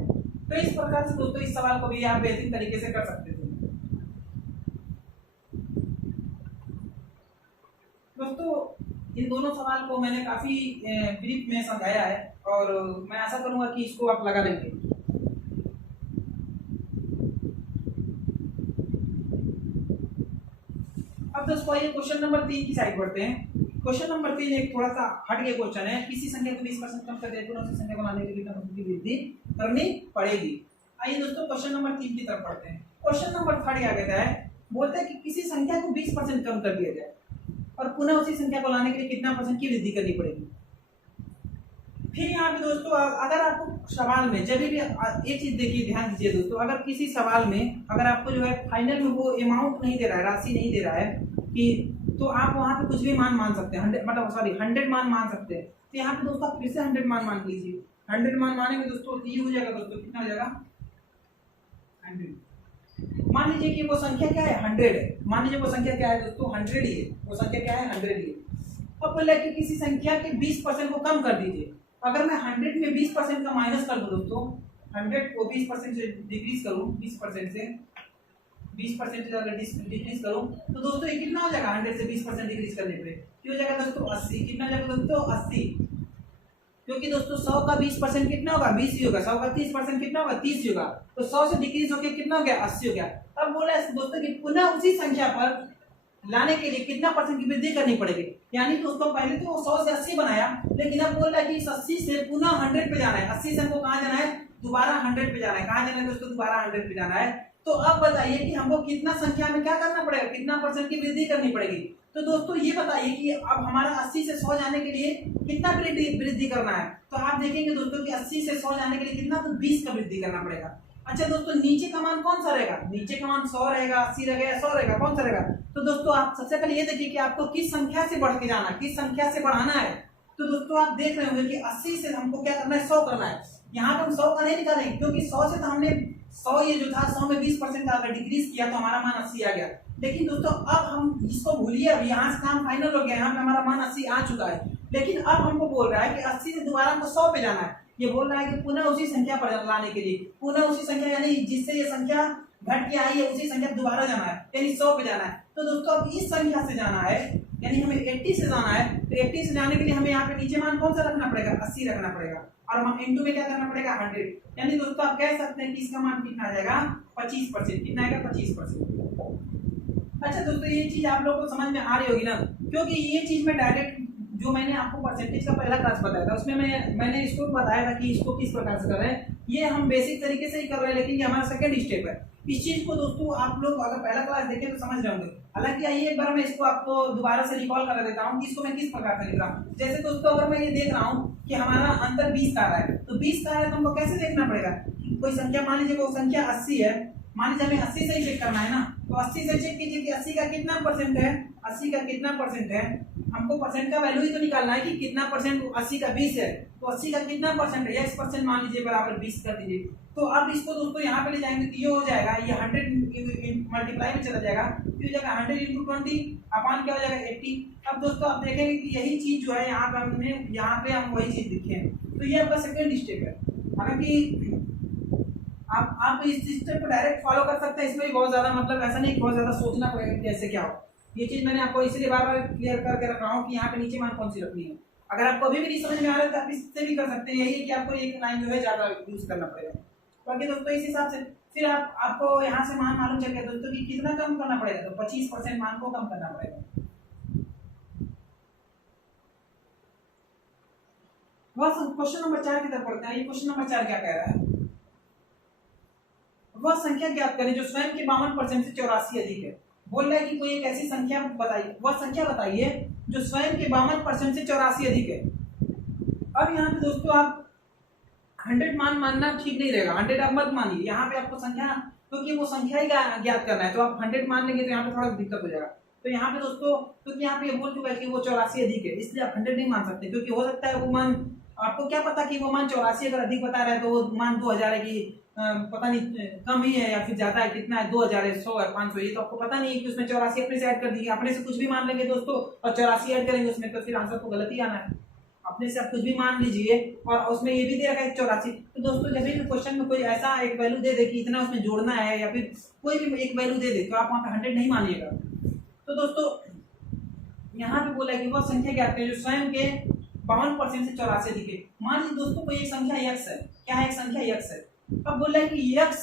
तो इस प्रकार से दोस्तों इस सवाल को भी आप बेहतरीन तरीके से कर सकते थे। दोस्तों इन दोनों सवाल को मैंने काफी ब्रीफ में समझाया है और मैं आशा करूंगा कि इसको आप लगा लेंगे। अब दोस्तों ये क्वेश्चन नंबर 3 की साइड बढ़ते हैं। क्वेश्चन नंबर 3 एक थोड़ा सा हट के क्वेश्चन है। किसी संख्या को 20% कम कर देते हैं, उसी संख्या को लाने के लिए कितना की वृद्धि करनी पड़ेगी। आइए दोस्तों क्वेश्चन नंबर 3 की तरफ पढ़ते हैं। क्वेश्चन नंबर 3 क्या कहता है? बोलते हैं कि किसी संख्या को 20% कम कर दिया जाए और पुनः उसी संख्या को लाने के लिए कितना परसेंट की वृद्धि करनी पड़ेगी। फिर यहाँ पे दोस्तों अगर आपको सवाल में जब भी एक चीज देखिए, ध्यान दीजिए दोस्तों, अगर किसी सवाल में अगर आपको जो है फाइनल में वो अमाउंट नहीं दे रहा है, राशि नहीं दे रहा है कि, तो आप वहाँ पे कुछ भी मान सकते हैं, 100 मान मान सकते हैं। तो यहाँ पे दोस्तों आप फिर से 100 मान लीजिए। 100 मान मानेंगे दोस्तों, ये हो जाएगा दोस्तों, कितना हो जाएगा 100। मान लीजिए कि वो संख्या क्या है 100 है, मान लीजिए वो संख्या क्या है दोस्तों 100 ही है, वो संख्या क्या है 100 ही है। अब बोला कि किसी संख्या के 20% को कम कर दीजिए। अगर मैं 100 में 20% का माइनस कर दूं दोस्तों, 100 को 20% से डिक्रीज करूं, 20% से 20% से अगर डिक्रीज करूं तो दोस्तों ये कितना हो जाएगा 100 से 20% डिक्रीज करने पे, ये हो जाएगा दोस्तों 80। कितना हो जाएगा दोस्तों 80, क्योंकि दोस्तों 100 का 20% कितना होगा 20 ही होगा, 100 का 30% कितना होगा 30 ही होगा, तो 100 से डिक्रीज होकर कितना हो गया 80 हो गया। अब बोला दोस्तों कि पुनः उसी संख्या पर लाने के लिए कितना परसेंट की वृद्धि करनी पड़ेगी। यानी दोस्तों पहले तो 100 से 80 बनाया, लेकिन अब बोल रहा है कि इस 80 से पुनः 100 पे जाना है। 80 से हमको कहाँ जाना है, दोबारा 100 पे जाना है। कहाँ जाना है दोस्तों, दोबारा 100 पे जाना है। तो अब बताइए कि हमको कितना संख्या में क्या करना पड़ेगा, कितना परसेंट की वृद्धि करनी पड़ेगी। तो दोस्तों ये बताइए कि अब हमारा 80 से 100 जाने के लिए कितना वृद्धि करना है। तो आप देखेंगे दोस्तों कि 80 से 100 जाने के लिए कितना, तो 20 का वृद्धि करना पड़ेगा। अच्छा दोस्तों नीचे का मान कौन सा रहेगा, नीचे का मान 100 रहेगा, 80 रहेगा, 100 रहेगा, कौन सा रहेगा। तो दोस्तों आप सबसे पहले ये देखिए कि आपको किस संख्या से बढ़ के जाना है, किस संख्या से बढ़ाना है। तो दोस्तों आप देख रहे होंगे कि 80 से हमको क्या करना है 100 करना है। यहाँ पे हम 100 का नहीं निकालेंगे, क्योंकि 100 से तो हमने 100 ये जो था 100 में 20% अगर डिक्रीज किया तो हमारा मान 80 आ गया। लेकिन दोस्तों अब हम इसको भूलिए, अब यहाँ से काम फाइनल हो गया, यहाँ पे हमारा मान 80 आ चुका है। लेकिन अब हमको बोल रहा है कि 80 से दोबारा हमको 100 पे जाना है। ये बोल रहा है कि पुनः उसी संख्या पर लाने के लिए, पुनः उसी संख्या यानी जिससे ये संख्या घट के आई है उसी संख्या दोबारा जाना है, यानी 100 पे जाना है। तो दोस्तों अब इस संख्या से जाना है, यानी हमें 80 से जाना है। तो 80 से जाने के लिए हमें यहाँ पे नीचे मान कौन सा रखना पड़ेगा, 80 रखना पड़ेगा, और हम इनटू में क्या करना पड़ेगा 100। यानी दोस्तों आप कह सकते हैं कि इसका मान कितना आ जाएगा 25%। कितना आएगा 25%। अच्छा दोस्तों ये चीज आप लोगों को समझ में आ रही होगी ना, क्योंकि ये चीज में डायरेक्ट जो मैंने आपको परसेंटेज का पहला क्लास बताया था उसमें मैंने इसको बताया था कि इसको किस प्रकार से कर रहे हैं। ये हम बेसिक तरीके से ही कर रहे हैं, लेकिन ये हमारा सेकंड स्टेप है। इस चीज को दोस्तों आप लोग अगर पहला क्लास देखें तो समझ रहे होंगे। हालांकि आइए एक बार मैं इसको आपको दोबारा से रिकॉल करा देता हूँ कि इसको मैं किस प्रकार से लिख रहा हूँ। जैसे दोस्तों अगर मैं ये देख रहा हूँ कि हमारा अंतर 20 का आ रहा है, तो 20 का आ रहा है तो हमको कैसे देखना पड़ेगा, कोई संख्या मान लीजिए वो संख्या 80 है, मान लीजिए हमें 80 से ही चेक करना है ना, तो 80 से चेक कीजिए कि 80 का कितना परसेंट है, 80 का कितना परसेंट है। हमको परसेंट का वैल्यू ही तो निकालना है कि कितना परसेंट, 80 का 20 है तो 80 का कितना परसेंट है, x% मान लीजिए बराबर 20 कर दीजिए। तो अब इसको दोस्तों यहाँ पे ले जाएंगे तो ये हो जाएगा, ये 100 मल्टीप्लाई में चला जाएगा, तो ये जाएगा 100 × 20 अपान क्या हो जाएगा 80। अब दोस्तों आप देखेंगे कि यही चीज जो है यहाँ पे हमने यहाँ पे हम वही चीज लिखे हैं। तो ये आपका सेकंड स्टेप है। हालांकि आप इस स्टेप को डायरेक्ट फॉलो कर सकते हैं, इसमें भी बहुत ज्यादा मतलब ऐसा नहीं बहुत ज्यादा सोचना पड़ेगा कि कैसे क्या हो। ये चीज मैंने आपको इसलिए बार बार क्लियर करके रख रहा हूँ कि यहाँ पे नीचे मान कौन सी रखनी है। अगर आपको अभी भी नहीं समझ में आ रहा है तो आप इससे भी कर सकते हैं। यही है कि आपको एक लाइन जो है ज्यादा यूज करना पड़ेगा। बाकी दोस्तों इस हिसाब से फिर आपको यहाँ से मान मालूम चल गया दोस्तों कि कितना कम करना पड़ेगा, तो 25% मान को कम करना पड़ेगा। बस क्वेश्चन नंबर 4 की तरफ पढ़ते हैं। ये क्वेश्चन नंबर 4 क्या कह रहा है, वह संख्या ज्ञात करें जो स्वयं के 52% से 84 अधिक है। बोल रहा है कि कोई एक ऐसी संख्या बताइए, वह संख्या बताइए जो स्वयं के 52% से 84 अधिक है। अब यहाँ पे दोस्तों आप 100 मान मानना ठीक नहीं रहेगा, 100 आप मत मानिए। यहाँ पे आपको संख्या, क्योंकि वो संख्या ही ज्ञात करना है, तो आप 100 मान लेंगे तो यहाँ पे थोड़ा दिक्कत हो जाएगा। तो यहाँ पे दोस्तों क्योंकि यहाँ पे ये बोल चुका है कि वो 84 अधिक है, इसलिए आप 100 नहीं मान सकते, क्योंकि हो सकता है वो मान, आपको क्या पता कि वो मान 84 अगर अधिक बता रहा है तो वो मान 2000 है कि पता नहीं कम ही है या फिर ज्यादा है, कितना है 2000 है, 100 है, 500, ये तो आपको पता नहीं है कि उसमें 84 अपने से ऐड कर दीजिए। अपने से कुछ भी मान लेंगे दोस्तों और 84 ऐड करेंगे उसमें, तो फिर आंसर तो गलत ही आना है। अपने से आप कुछ भी मान लीजिए और उसमें ये भी दे रखा है 84। तो दोस्तों जब भी क्वेश्चन में कोई ऐसा एक वैल्यू दे दे कि इतना उसमें जोड़ना है या फिर कोई भी एक वैल्यू दे दे तो आप वहाँ पे 100 नहीं मानिएगा। तो दोस्तों यहाँ पे बोला है कि वह संख्या क्या है जो स्वयं के 52% से 84 अधिक है। मान लीजिए दोस्तों कोई एक संख्या x है, क्या है, एक संख्या x है। अब बोल रहा है कि x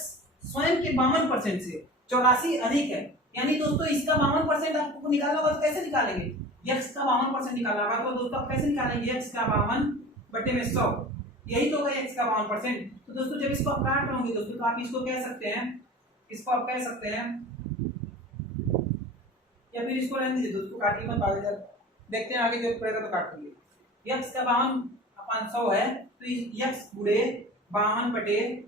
स्वयं के 52% से 84 अधिक है, यानी दोस्तों इसका 52% आपको निकालना होगा तो कैसे निकालेंगे, x का 52% निकालना होगा तो दोस्तों आप कैसे निकालेंगे, x का 52/100, यही तो होगा x का 52%। तो दोस्तों जब इसको आप काट रहे होंगे दोस्तों तो आप इसको कह सकते हैं, इसको आप कह सकते हैं, या फिर इसको रहने दीजिए दोस्तों, काटिए मत, बाद में देखते हैं आगे जो पड़ेगा तो काट लेंगे। x का 52/100 है तो x गुणे 52/100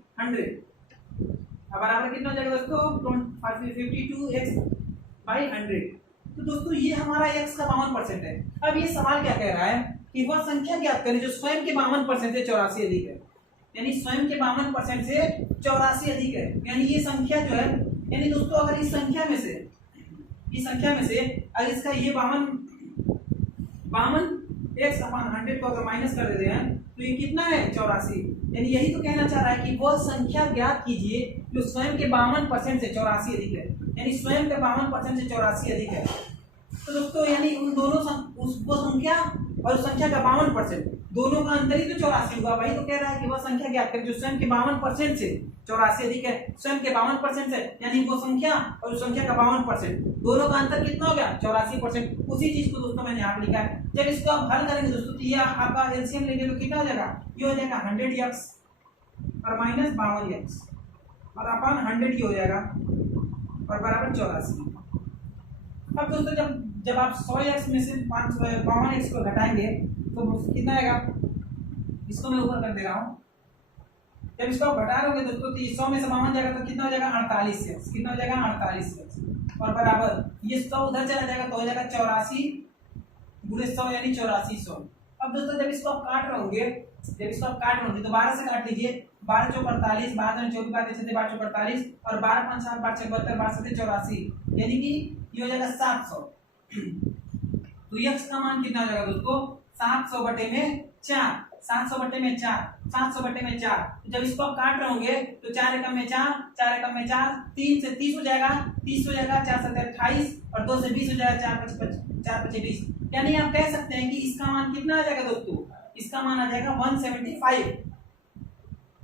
अब बराबर कितना हो जाएगा दोस्तों 52x/100। तो दोस्तों ये हमारा x का 52% है। अब ये सवाल क्या कह रहा है कि वह संख्या ज्ञात करें जो स्वयं के 52% से 84 अधिक है। यानी स्वयं के 52% से 84 अधिक है। यानी ये संख्या जो है, यानी दोस्तों अगर इस संख्या में से अगर इसका ये 52 x अपान 100 को अगर माइनस कर देते हैं तो ये कितना है 84। यानी यही तो कहना चाह रहा है कि वह संख्या ज्ञात कीजिए जो स्वयं के 52% से 84 अधिक है। यानी स्वयं के 52% से 84 अधिक है। तो दोस्तों यानी उन दोनों वो संख्या और उस संख्या का 52% दोनों का अंतर ही तो 84 होगा। वही तो कह रहा है कि वह संख्या ज्ञात करें जो स्वयं के 52% से 84 अधिक है। स्वयं के 52% से यानी वो संख्या और उस संख्या का 52% दोनों का अंतर कितना हो गया 84%। उसी चीज को दोस्तों मैंने यहाँ पे लिखा है। जब इसको आप हल करेंगे दोस्तों तो ये आपका एलसीएम लेंगे तो कितना हो जाएगा, ये हो जाएगा 100x और माइनस 52x और अपान 100 ही हो जाएगा और बराबर 84। अब दोस्तों जब आप 100x में से 52x को घटाएंगे तो कितना आएगा, इसको मैं ऊपर कर दे रहा हूँ। जब इसको आप घटा रहे होंगे दोस्तों तो 100 में से 52 जाएगा तो कितना हो जाएगा 48x। कितना हो जाएगा 48x और बराबर ये 100 उधर चला जाएगा तो हो जाएगा 84 गुणे 100 यानी 8400। अब दोस्तों जब इसको आप काट रहे होंगे तो 12 से काट लीजिए। 12 चौक 48, 12 चौक 12 चौक 48 और 12 5 7 5 6 72 12 7 84 यानी कि ये हो जाएगा 700। तो x का मान कितना हो जाएगा दोस्तों 700 बटे में 4। 700 बटे में 4, 700 बटे में 4। तो जब इसको आप काट रहे होंगे तो 4 एकम में 4, 4 एकम में 4, 3 से 30 हो जाएगा, 30 हो जाएगा, 4 से 28 और 2 से 20 हो जाएगा, 4 5 20। यानी आप कह सकते हैं कि इसका मान कितना आ जाएगा दोस्तों, इसका मान आ जाएगा 175।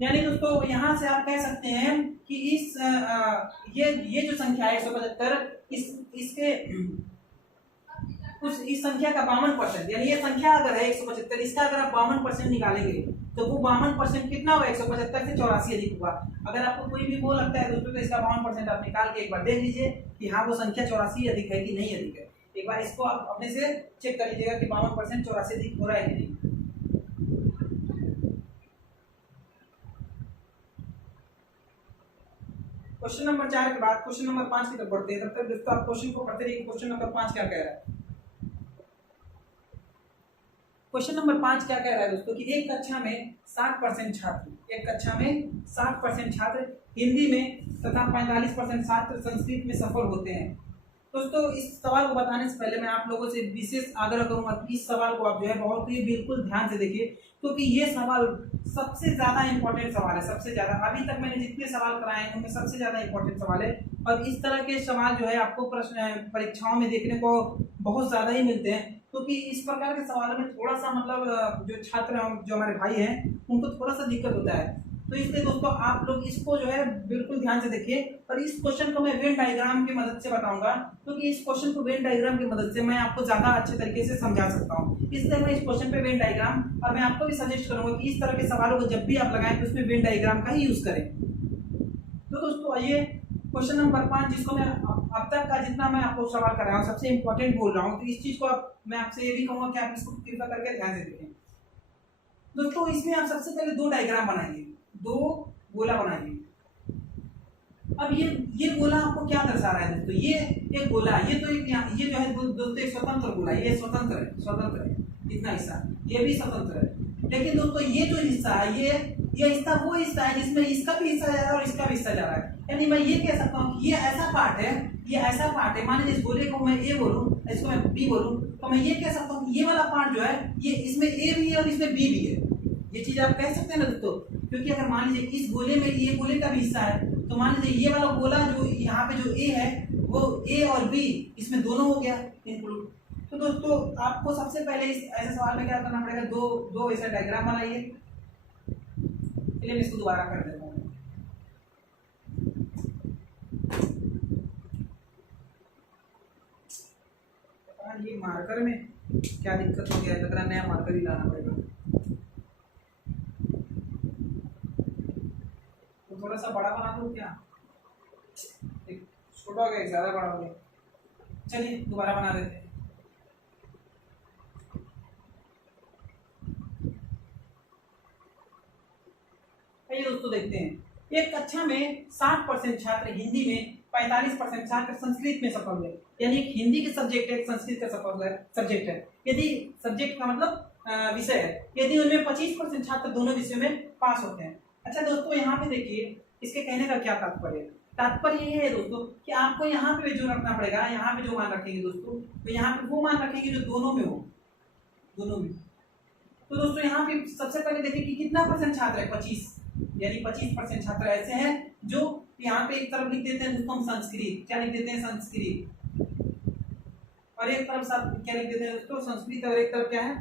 यानी दोस्तों यहाँ से आप कह सकते हैं कि इस ये जो संख्या है 175 इस संख्या का 52% यानी ये संख्या अगर है 175, इसका अगर आप 52% निकालेंगे तो वो 52% कितना होगा 175 से 84 अधिक होगा। अगर आपको कोई भी वो लगता है दोस्तों तो इसका 52% आप निकाल के एक बार देख लीजिए कि हाँ वो संख्या 84 अधिक है कि नहीं अधिक है। एक बार इसको आप अपने से चेक कर लीजिएगा कि 52% 84 अधिक हो रहा है कि नहीं। क्वेश्चन नंबर 4 के बाद क्वेश्चन नंबर 5 की तरफ बढ़ते हैं। तब तक दोस्तों आप क्वेश्चन को पढ़ते रहिए। क्वेश्चन नंबर 5 क्या कह रहा है। क्वेश्चन नंबर 5 क्या कह रहा है दोस्तों कि एक कक्षा में 60% छात्र हिंदी में तथा 45% छात्र संस्कृत में सफल होते हैं। दोस्तों इस सवाल को बताने से पहले मैं आप लोगों से विशेष आग्रह करूंगा कि इस सवाल को आप जो है बहुत ही बिल्कुल ध्यान से देखिए, क्योंकि ये सवाल सबसे ज्यादा इंपॉर्टेंट सवाल है। सबसे ज्यादा अभी तक मैंने जितने सवाल कराए हैं उनमें सबसे ज्यादा इंपॉर्टेंट सवाल है। और इस तरह के सवाल जो है आपको प्रश्न परीक्षाओं में देखने को बहुत ज्यादा ही मिलते हैं, क्योंकि इस प्रकार के सवालों में थोड़ा सा मतलब जो छात्र जो हमारे भाई हैं उनको थोड़ा सा दिक्कत होता है। तो इसलिए दोस्तों आप लोग इसको जो है बिल्कुल ध्यान से देखिए। और इस क्वेश्चन को मैं वेन डायग्राम की मदद से बताऊंगा, क्योंकि इस क्वेश्चन को वेन डायग्राम की मदद से मैं आपको ज्यादा अच्छे तरीके से समझा सकता हूँ। इसलिए मैं इस क्वेश्चन पे वेन डायग्राम, और मैं आपको भी सजेस्ट करूंगा कि इस तरह के सवालों को जब भी आप लगाएं तो उसमें वेन डायग्राम का ही यूज करें। तो दोस्तों आइए क्वेश्चन नंबर 5, जिसको मैं अब तक का जितना मैं आपको सवाल कराया हूँ सबसे इंपॉर्टेंट बोल रहा हूँ, तो इस चीज को मैं आपसे ये भी कहूंगा कि आप इसको कृपया करके ध्यान से देखें। दोस्तों इसमें आप सबसे पहले 2 डायग्राम बनाइए, 2 गोला बनाइए। अब ये गोला आपको क्या दर्शा रहा है दोस्तों, ये एक गोला, ये तो ये जो है दोस्तों एक स्वतंत्र गोला, ये स्वतंत्र है इतना हिस्सा, ये भी स्वतंत्र है। लेकिन दोस्तों ये जो हिस्सा है ये हिस्सा वो हिस्सा है जिसमें इसका भी हिस्सा जा रहा है और इसका भी हिस्सा जा रहा है। यानी मैं ये कह सकता हूँ कि ये ऐसा पार्ट है, मान लीजिए इस गोले को मैं ए बोलूँ, इसको मैं बी बोलूँ, तो मैं ये कह सकता हूँ कि ये वाला पार्ट जो है ये इसमें ए भी है और इसमें बी भी है। ये चीज आप कह सकते हैं ना दोस्तों, क्योंकि अगर मान लीजिए इस गोले में ये गोले का भी हिस्सा है, तो मान लीजिए ये वाला गोला जो यहाँ पे जो ए है वो ए और बी इसमें दोनों हो गया इंक्लूड। तो दोस्तों आपको सबसे पहले इस ऐसे सवाल में क्या करना पड़ेगा, दो ऐसा डायग्राम बनाइए। चलिए मैं इसको दोबारा कर देता हूँ। ये मार्कर में क्या दिक्कत हो गया, लग रहा नया मार्कर ही लाना पड़ेगा। तो थोड़ा सा बड़ा बना दूं क्या, छोटा हो गया ज्यादा बड़ा हो गया। चलिए दोबारा बना देते हैं। आइए दोस्तों देखते हैं, एक कक्षा में 60% छात्र हिंदी में, 45% छात्र संस्कृत में सफल हुए। यानी एक हिंदी के सब्जेक्ट है, एक संस्कृत का सब्जेक्ट है। यदि सब्जेक्ट का मतलब विषय है, यदि उनमें 25% छात्र दोनों विषयों में पास होते हैं, अच्छा दोस्तों यहाँ पे देखिए इसके कहने का क्या तात्पर्य है। तात्पर्य ये है दोस्तों कि आपको यहाँ पे जो रखना पड़ेगा, यहाँ पे जो मान रखेंगे दोस्तों, तो यहाँ पे वो मान रखेंगे जो दोनों में हो, दोनों में। तो दोस्तों यहाँ पे सबसे पहले देखिए कि कितना परसेंट छात्र है, 25, यानी 25% छात्र ऐसे हैं जो यहाँ पे एक तरफ लिख देते हैं दोस्तों हम संस्कृत, क्या लिख देते हैं संस्कृत, और एक तरफ क्या लिख देते हैं दोस्तों संस्कृत, और एक तरफ क्या है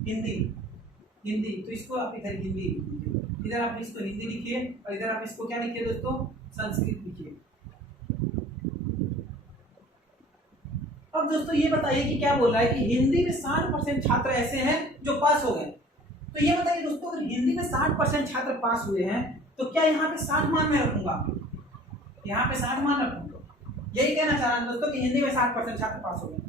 हिंदी, हिंदी। तो इसको आप इधर हिंदी लिखिए, इधर आप इसको हिंदी लिखिए और इधर आप इसको क्या लिखिए दोस्तों संस्कृत लिखिए। अब दोस्तों ये बताइए कि क्या बोल रहा है कि हिंदी में 60% छात्र ऐसे हैं जो पास हो गए। तो ये बताइए दोस्तों अगर हिंदी में 60% छात्र पास हुए हैं तो क्या यहाँ पे 60 मान में रखूंगा, यहाँ पे 60 मान रखूंगा, यही कहना चाह रहा हूं दोस्तों कि हिंदी में 60% छात्र पास हो गए।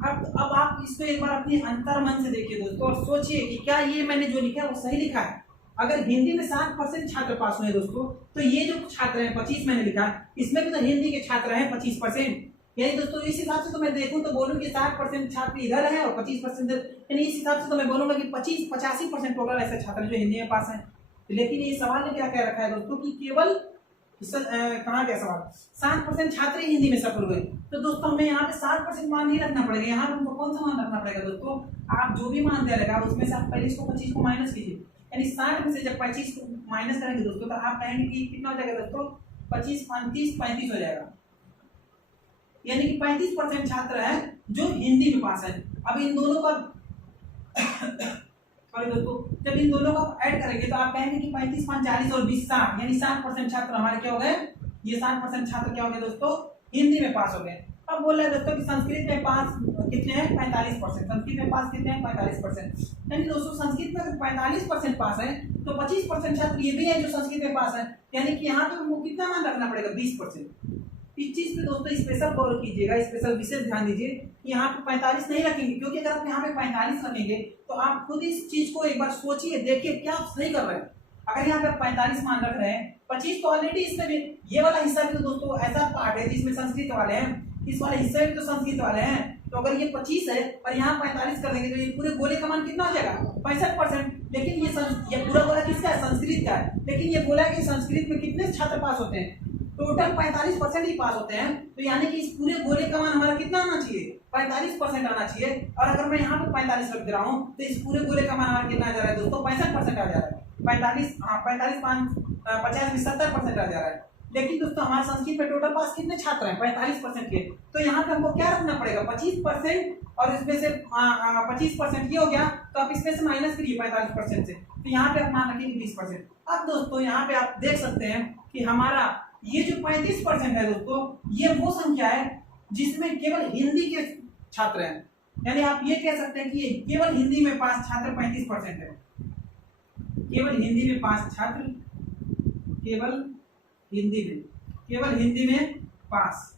अब आप इसको एक बार अपने अंतर मन से देखिए दोस्तों और सोचिए कि क्या ये मैंने जो लिखा है वो सही लिखा है। अगर हिंदी में 60% छात्र पास हुए दोस्तों तो ये जो छात्र हैं 25 मैंने लिखा है, इसमें भी तो हिंदी के छात्र हैं 25%, यानी दोस्तों इस हिसाब से तो मैं देखूं तो बोलूं कि 60% छात्र इधर है और 25%, यानी इस हिसाब से तो मैं बोलूंगा कि 85% टोटल ऐसे छात्र जो हिंदी में पास हैं। लेकिन ये सवाल ने क्या कह रखा है दोस्तों कि केवल कहाँ क्या सवाल 60% छात्र ही हिंदी में सफल हुए। तो दोस्तों हमें यहाँ पे 60% मान नहीं रखना पड़ेगा, यहाँ पे हमको कौन सा मान रखना पड़ेगा दोस्तों, आप जो भी मान दे रहेगा उसमें से आप पहले इसको 25 को माइनस कीजिए, यानी 60 में से जब 25 को माइनस करेंगे दोस्तों तो आप कहेंगे कि कितना हो जाएगा दोस्तों 25 35 हो जाएगा, यानी कि 35% छात्र हैं जो हिंदी में पास है। अब इन दोनों का सॉरी दोस्तों जब इन दोनों का ऐड करेंगे तो आप कहेंगे कि 35 5 40 और 20 60, यानी 60% छात्र हमारे क्या हो गए, ये 60% छात्र क्या हो गए दोस्तों हिंदी में पास हो गए। अब बोल रहे हैं दोस्तों कि संस्कृत में पास कितने हैं 45%, संस्कृत में पास कितने हैं 45%, यानी दोस्तों संस्कृत में अगर 45% पास है तो 25% छात्र ये भी है जो संस्कृत में पास है, यानी कि यहाँ पे हमको कितना मान रखना पड़ेगा 20%। इस चीज पे दोस्तों स्पेशल गौर कीजिएगा, स्पेशल विशेष ध्यान दीजिए कि यहाँ पे 45 नहीं रखेंगे, क्योंकि अगर आप यहाँ पे 45 रखेंगे तो आप खुद इस चीज को एक बार सोचिए, देखिए क्या आप सही कर रहे हैं। अगर यहाँ पे 45 मान रख रहे हैं, 25 तो ऑलरेडी इसमें भी ये वाला हिस्सा भी तो दोस्तों ऐसा पार्ट है जिसमें संस्कृत वाले हैं, इस वाले हिस्से में तो संस्कृत वाले हैं, तो अगर ये 25 है और यहाँ 45 कर देंगे तो ये पूरे गोले का मान कितना हो जाएगा 65%। लेकिन ये पूरा गोला किसका है संस्कृत का है, लेकिन ये बोला कि संस्कृत में कितने छात्र पास होते हैं, टोटल 45% ही पास होते हैं, तो यानी कि इस पूरे गोले का मान हमारा कितना आना चाहिए 45% आना चाहिए। और अगर मैं यहाँ पे 45 रख दे रहा हूँ तो इस पूरे गोले का मान हमारा कितना आ जा रहा है दोस्तों 65% आ जा रहा है, 45 5 50 में 70% आ जा रहा है। लेकिन दोस्तों हमारे संस्कृत में टोटल पास कितने छात्र हैं 45% के, तो यहाँ पे हमको क्या रखना पड़ेगा 25% और इसमें से 25% ये हो गया, तो आप इसमें से माइनस करिए 45% से, तो यहाँ पे आप मान रखेंगे 20%। अब दोस्तों यहाँ पे आप देख सकते हैं कि हमारा ये जो 35% है दोस्तों ये वो संख्या है जिसमें केवल हिंदी के छात्र हैं, यानी आप ये कह सकते हैं कि केवल हिंदी में पास छात्र 35% है, केवल हिंदी में पास छात्र, केवल हिंदी में पास,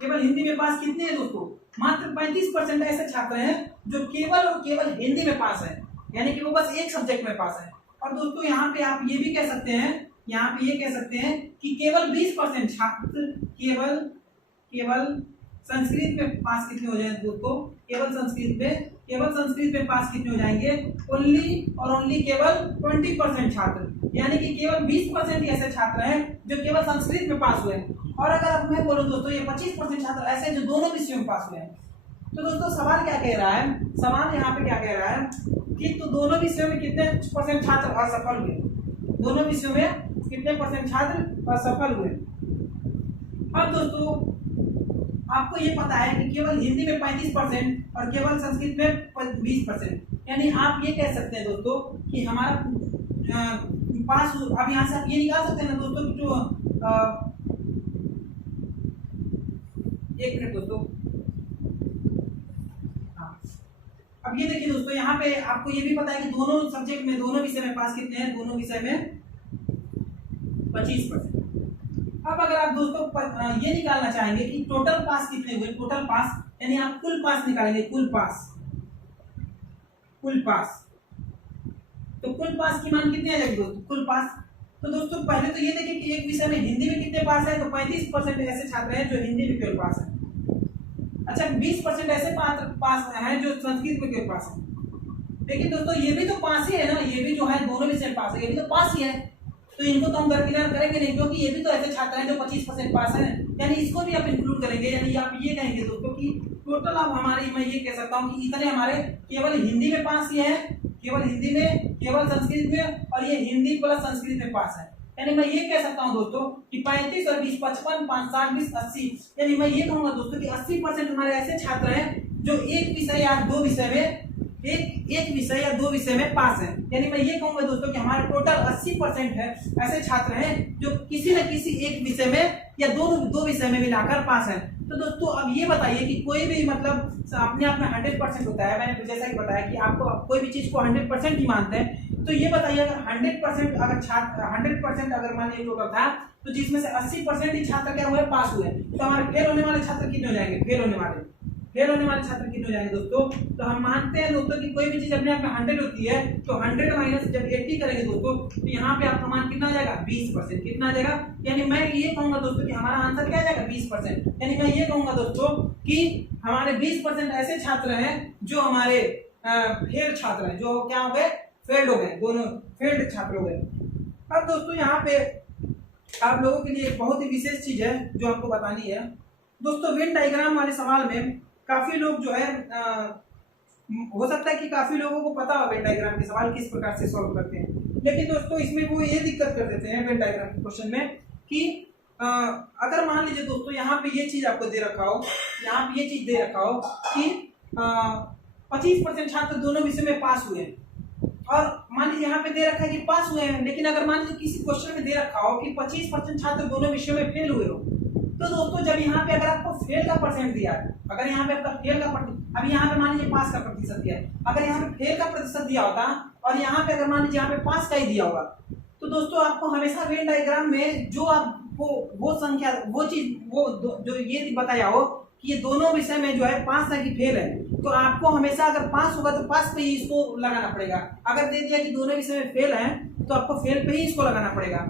केवल हिंदी में पास कितने हैं दोस्तों मात्र 35% ऐसे छात्र हैं जो केवल और केवल हिंदी में पास है, यानी कि वो बस एक सब्जेक्ट में पास है। और दोस्तों यहाँ पे आप ये भी कह सकते हैं, यहाँ पे ये कह सकते हैं कि केवल 20% छात्र केवल संस्कृत में पास कितने हो जाएंगे दोस्तों, केवल संस्कृत में पास कितने हो जाएंगे ओनली केवल 20% छात्र, यानी कि केवल 20% ऐसे छात्र हैं जो केवल संस्कृत में पास हुए हैं। और अगर अब मैं बोलूं दोस्तों ये 25% छात्र ऐसे जो दोनों विषयों में पास हुए हैं। तो दोस्तों सवाल क्या कह रहा है, सवाल यहाँ पे क्या कह रहा है कि तो दोनों विषयों में कितने % छात्र असफल हुए, दोनों विषयों में कितने % छात्र असफल हुए। अब दोस्तों आपको ये पता है कि केवल हिंदी में 35% और केवल संस्कृत में 20%, यानी आप ये कह सकते हैं दोस्तों कि हमारा पास, अब यहाँ से आप ये निकाल सकते हैं ना दोस्तों कि जो एक मिनट दोस्तों, अब ये देखिए दोस्तों यहाँ पे आपको ये भी पता है कि दोनों सब्जेक्ट में दोनों विषय में पास कितने हैं, दोनों विषय में 25%। अब अगर आप दोस्तों ये निकालना चाहेंगे कि टोटल पास कितने हुए, टोटल पास यानी आप कुल पास निकालेंगे, कुल पास, तो कुल पास की मान कितनी आ जाएगी दोस्तों कुल पास। तो दोस्तों पहले तो ये देखिए कि एक विषय में हिंदी में कितने पास है, तो 35% ऐसे छात्र हैं जो हिंदी में केवल पास है। अच्छा 20% ऐसे पास हैं जो संस्कृत में केवल पास है। लेकिन दोस्तों ये भी तो पास ही है ना, ये भी जो है दोनों विषय में पास है, ये भी तो पास ही है, तो इनको तो हम दरकिनार करेंगे नहीं, क्योंकि ये भी तो ऐसे छात्र हैं जो 25% पास हैं, यानी इसको भी आप इंक्लूड करेंगे। यानी आप ये कहेंगे दोस्तों कि टोटल आप हमारी, मैं ये कह सकता हूँ कि इतने हमारे केवल हिंदी में पास ये हैं, केवल हिंदी में, केवल संस्कृत में, और ये हिंदी प्लस संस्कृत में पास है। यानी मैं ये कह सकता हूँ दोस्तों कि 35 और 20 55 5 7 20 80, यानी मैं ये कहूंगा दोस्तों कि 80% हमारे ऐसे छात्र हैं जो एक विषय या दो विषय में एक विषय या दो विषय में पास है। यानी मैं ये कहूंगा दोस्तों कि हमारे टोटल 80% है ऐसे छात्र हैं जो किसी न किसी एक विषय में या दो विषय में मिलाकर पास है। तो दोस्तों अब ये बताइए कि कोई भी मतलब अपने आप में 100% होता है, मैंने जैसा कि बताया कि आपको कोई भी चीज को 100% ही मानते हैं, तो ये बताइए अगर 100% अगर छात्र 100% अगर मान लीजिए टोटल था, तो जिसमें से 80% ही छात्र क्या हुए, पास हुए, तो हमारे फेल होने वाले छात्र कितने हो जाएंगे, फेल होने वाले छात्र कितने हो जाएंगे दोस्तों। तो हम मानते हैं दोस्तों कि कोई भी चीज अपने आप में 100 होती है, तो 100 माइनस जब 80 करेंगे दोस्तों, तो यहाँ पे आपका मान कितना आ जाएगा, 20%। कितना आ जाएगा, यानी मैं ये कहूंगा दोस्तों कि हमारा आंसर क्या आ जाएगा, 20%। यानी मैं ये कहूंगा दोस्तों कि हमारे 20% ऐसे छात्र हैं जो हमारे फेल छात्र हैं, जो क्या हो गए, फेल्ड हो गए, दोनों फेल्ड छात्र हो गए। अब दोस्तों यहाँ पे आप लोगों के लिए एक बहुत ही विशेष चीज है जो आपको बतानी है दोस्तों। वेन डायग्राम वाले सवाल में काफी लोग जो है हो सकता है कि काफी लोगों को पता हो वेन डायग्राम के सवाल किस प्रकार से सॉल्व करते हैं, लेकिन दोस्तों इसमें वो ये दिक्कत कर देते हैं वेन डायग्राम के क्वेश्चन में कि अगर मान लीजिए दोस्तों यहाँ पे ये चीज आपको दे रखा हो, यहाँ पे ये चीज दे रखा हो कि 25% छात्र दोनों विषय में पास हुए हैं, और मान लीजिए यहाँ पे दे रखा है कि पास हुए हैं, लेकिन अगर मान लीजिए किसी क्वेश्चन में दे रखा हो कि 25% छात्र दोनों विषयों में फेल हुए हो, तो दोस्तों जब यहाँ पे अगर आपको फेल का परसेंट दिया है, अगर यहाँ पे आपका फेल का अभी यहाँ पे मान लीजिए पास का प्रतिशत दिया है, अगर यहाँ पे फेल का प्रतिशत दिया होता और यहाँ पे अगर मान लीजिए यहाँ पे पास का ही दिया होगा, तो दोस्तों आपको हमेशा वेन डायग्राम में जो आपको वो संख्या वो चीज वो जो ये बताया हो कि ये दोनों विषय में जो है पास है कि फेल है, तो आपको हमेशा अगर पास होगा तो पास पे ही इसको लगाना पड़ेगा। अगर दे दिया कि दोनों विषय में फेल है तो आपको फेल पे ही इसको लगाना पड़ेगा।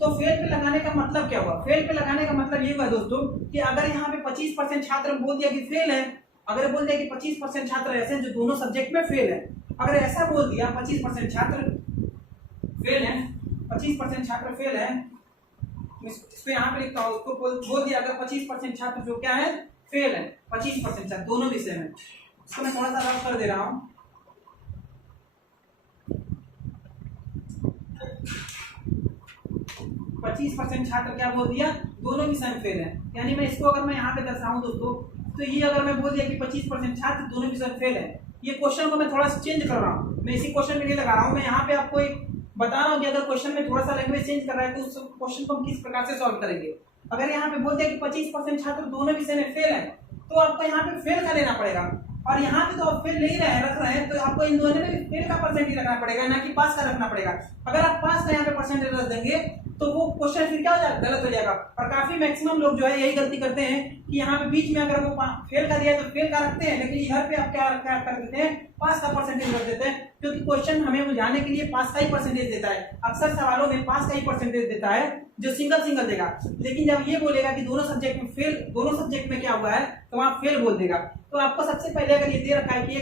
तो फेल पे लगाने का मतलब क्या हुआ, फेल पे लगाने का मतलब ये हुआ दोस्तों कि अगर यहाँ पे 25% छात्र बोल दिया कि फेल है, अगर बोल दिया कि 25% छात्र ऐसे हैं जो दोनों सब्जेक्ट में फेल है, अगर ऐसा बोल दिया 25% छात्र फेल है, 25% छात्र फेल है, इसको यहाँ पे लिखता हूँ, उसको बोल दिया अगर 25% छात्र जो क्या है, फेल है, 25% छात्र दोनों विषय में, इसको मैं थोड़ा सा रफ कर दे रहा हूँ। छात्र क्या बोल दिया, दोनों विषय में फेल है, यानी मैं इसको अगर मैं यहाँ पे दर्शाऊं दोस्तों, तो ये अगर मैं बोल दिया कि 25% छात्र दोनों विषय में फेल है, ये क्वेश्चन को मैं थोड़ा सा चेंज कर रहा हूँ, मैं इसी क्वेश्चन में नहीं लगा रहा हूँ, मैं यहाँ पे आपको एक बता रहा हूँ कि अगर क्वेश्चन में थोड़ा सा लैंग्वेज चेंज कर रहा है तो उस क्वेश्चन को हम किस प्रकार से सॉल्व करेंगे। अगर यहाँ पे बोल दिया कि 25% छात्र दोनों विषय में फेल है, तो आपको यहाँ पे फेल का लेना पड़ेगा, और यहाँ पे तो आप फेल ले रहे हैं, रख रहे हैं, तो आपको इन दोनों में फेल का परसेंटेज रखना पड़ेगा, ना कि पास का रखना पड़ेगा। अगर आप पास का यहाँ पे परसेंटेज रख देंगे तो वो क्वेश्चन फिर क्या हो जाएगा, गलत हो जाएगा। और काफी मैक्सिमम लोग जो है यही गलती करते हैं कि यहाँ पे बीच में अगर वो फेल का दिया तो फेल का रखते हैं, लेकिन यहाँ पे आप क्या कर देते हैं, पास का परसेंटेज रख देते हैं, क्योंकि क्वेश्चन हमें बुझाने के लिए पास का ही परसेंटेज देता है। अक्सर सवालों में पास का ही परसेंटेज देता है जो सिंगल देगा, लेकिन जब ये बोलेगा कि दोनों सब्जेक्ट में फेल, दोनों सब्जेक्ट में क्या हुआ है, तो वहाँ फेल बोल देगा। तो आपको सबसे पहले अगर ये दे रखा है कि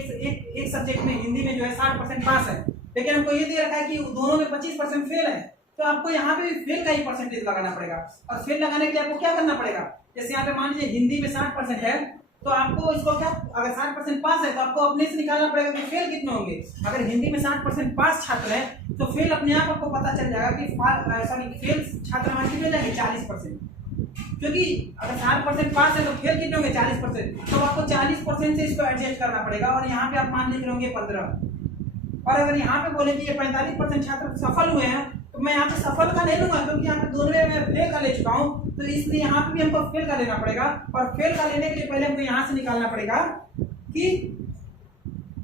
एक सब्जेक्ट में हिंदी में जो है 60% पास है, लेकिन हमको ये दे रखा है कि दोनों में 25% फेल है, तो आपको यहाँ पे भी फेल का ही परसेंटेज लगाना पड़ेगा। और फेल लगाने के लिए आपको क्या करना पड़ेगा, जैसे यहाँ पे मान लीजिए हिंदी में 60% है, तो आपको इसको क्या, अगर 60% पास है तो आपको अपने से निकालना पड़ेगा कि फेल कितने होंगे। अगर हिंदी में 60% पास छात्र है तो फेल अपने आप आपको पता चल जाएगा कि फेल छात्र हमारे कितने हो जाएंगे, 40%, क्योंकि अगर 60% पास है तो फेल कितने होंगे, 40%, तो आपको 40% से इसको एडजस्ट करना पड़ेगा, और यहाँ पे आप मान लिख रहे 15। और अगर यहाँ पे बोले कि ये 45% छात्र सफल हुए हैं, तो मैं यहाँ पे सफल का ले लूंगा, क्योंकि यहाँ पे दोनों में फेल का ले चुका हूँ, तो इसलिए यहाँ पे भी हमको फेल का लेना पड़ेगा। और फेल का लेने के लिए पहले हमको यहाँ से निकालना पड़ेगा कि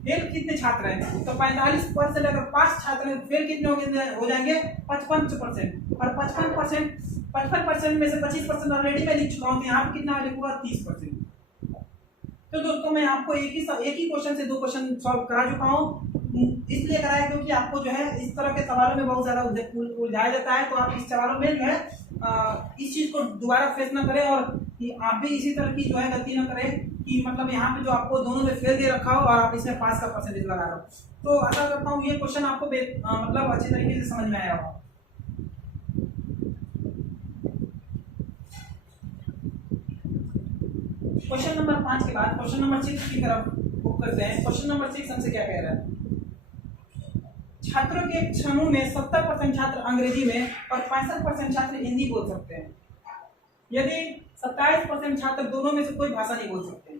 फेल कितने छात्र हैं, तो 45% अगर 5 छात्र हैं, फेल कितने हो जाएंगे, 55%, और 55% में से 25% ऑलरेडी मैं लिख चुका हूँ, यहाँ पे कितना लिखूंगा, 30%। तो दोस्तों मैं आपको एक ही क्वेश्चन से 2 क्वेश्चन सॉल्व करा चुका हूँ। इसलिए कराया क्योंकि आपको जो है इस तरह के सवालों में बहुत ज़्यादा उलझाया जाता है, तो आप इस सवालों में जो है इस चीज़ को दोबारा फेस ना करें और आप भी इसी तरह की जो है गलती ना करें कि मतलब यहाँ पे जो आपको दोनों में फेल दे रखा हो और आप इसमें पास का परसेंटेज लगा रहे हो। तो आशा करता हूँ ये क्वेश्चन आपको मतलब अच्छे तरीके से समझ में आया होगा। क्वेश्चन नंबर 5 के बाद क्वेश्चन नंबर 6 की तरफ बुक करते हैं। क्वेश्चन नंबर 6 हमसे क्या कह रहा है? छात्रों के एक समूह में 70% छात्र अंग्रेजी में और 65% छात्र हिंदी बोल सकते हैं, यदि 27% छात्र दोनों में से कोई भाषा नहीं बोल सकते।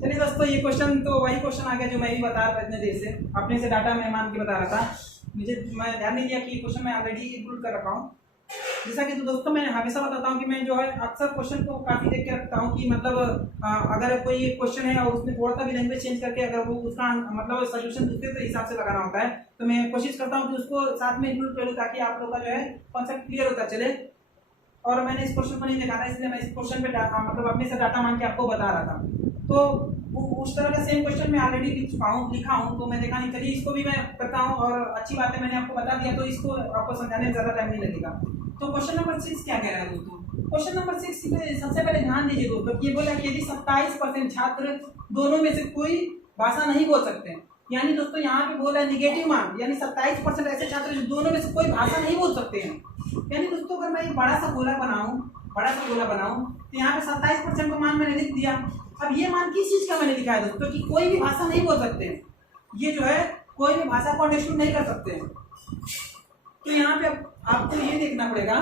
चलिए दोस्तों, ये क्वेश्चन तो वही क्वेश्चन आ गया जो मैं भी बता रहा था इतने देर से, अपने से डाटा मैं मान के बता रहा था। मैं ध्यान नहीं दिया कि क्वेश्चन मैं ऑलरेडी इंक्लूड कर रखा हूँ। जैसा कि तो दोस्तों मैं हमेशा बताता हूँ कि मैं जो है अक्सर क्वेश्चन को काफ़ी देख के रखता हूँ कि मतलब अगर कोई क्वेश्चन है और उसमें थोड़ा सा भी लैंग्वेज चेंज करके अगर वो उसका मतलब सोल्यूशन दूसरे हिसाब से लगाना होता है, तो मैं कोशिश करता हूँ कि उसको साथ में इंक्लूड करूँ ताकि आप लोग का जो है कॉन्सेप्ट क्लियर होता चले। और मैंने इस क्वेश्चन को नहीं देखा था, इसलिए मैं इस क्वेश्चन पे मतलब अपने से डाटा मान के आपको बता रहा था। तो उस तरह का सेम क्वेश्चन मैं ऑलरेडी लिखा हूँ, तो मैं देखा नहीं। चलिए इसको भी मैं करता हूँ और अच्छी बात है मैंने आपको बता दिया, तो इसको आपको समझाने में ज़्यादा टाइम नहीं लगेगा। तो क्वेश्चन नंबर 6 क्या कह रहा है दोस्तों? क्वेश्चन नंबर 6 में सबसे पहले ध्यान दीजिए दोस्तों, ये बोला कि यदि 27% छात्र दोनों में से कोई भाषा नहीं बोल सकते, यानी दोस्तों यहाँ पे बोला है निगेटिव मान, यानी 27% ऐसे छात्र जो दोनों में से कोई भाषा नहीं बोल सकते हैं। यानी दोस्तों अगर मैं एक बड़ा सा गोला बनाऊं तो यहाँ पे 27% का मान मैंने लिख दिया। अब ये मान किस चीज का मैंने लिखा है दोस्तों? कि कोई भी भाषा नहीं बोल सकते हैं, ये जो है कोई भी भाषा को अंडरस्टूड नहीं कर सकते हैं। तो यहाँ पे आपको ये देखना पड़ेगा,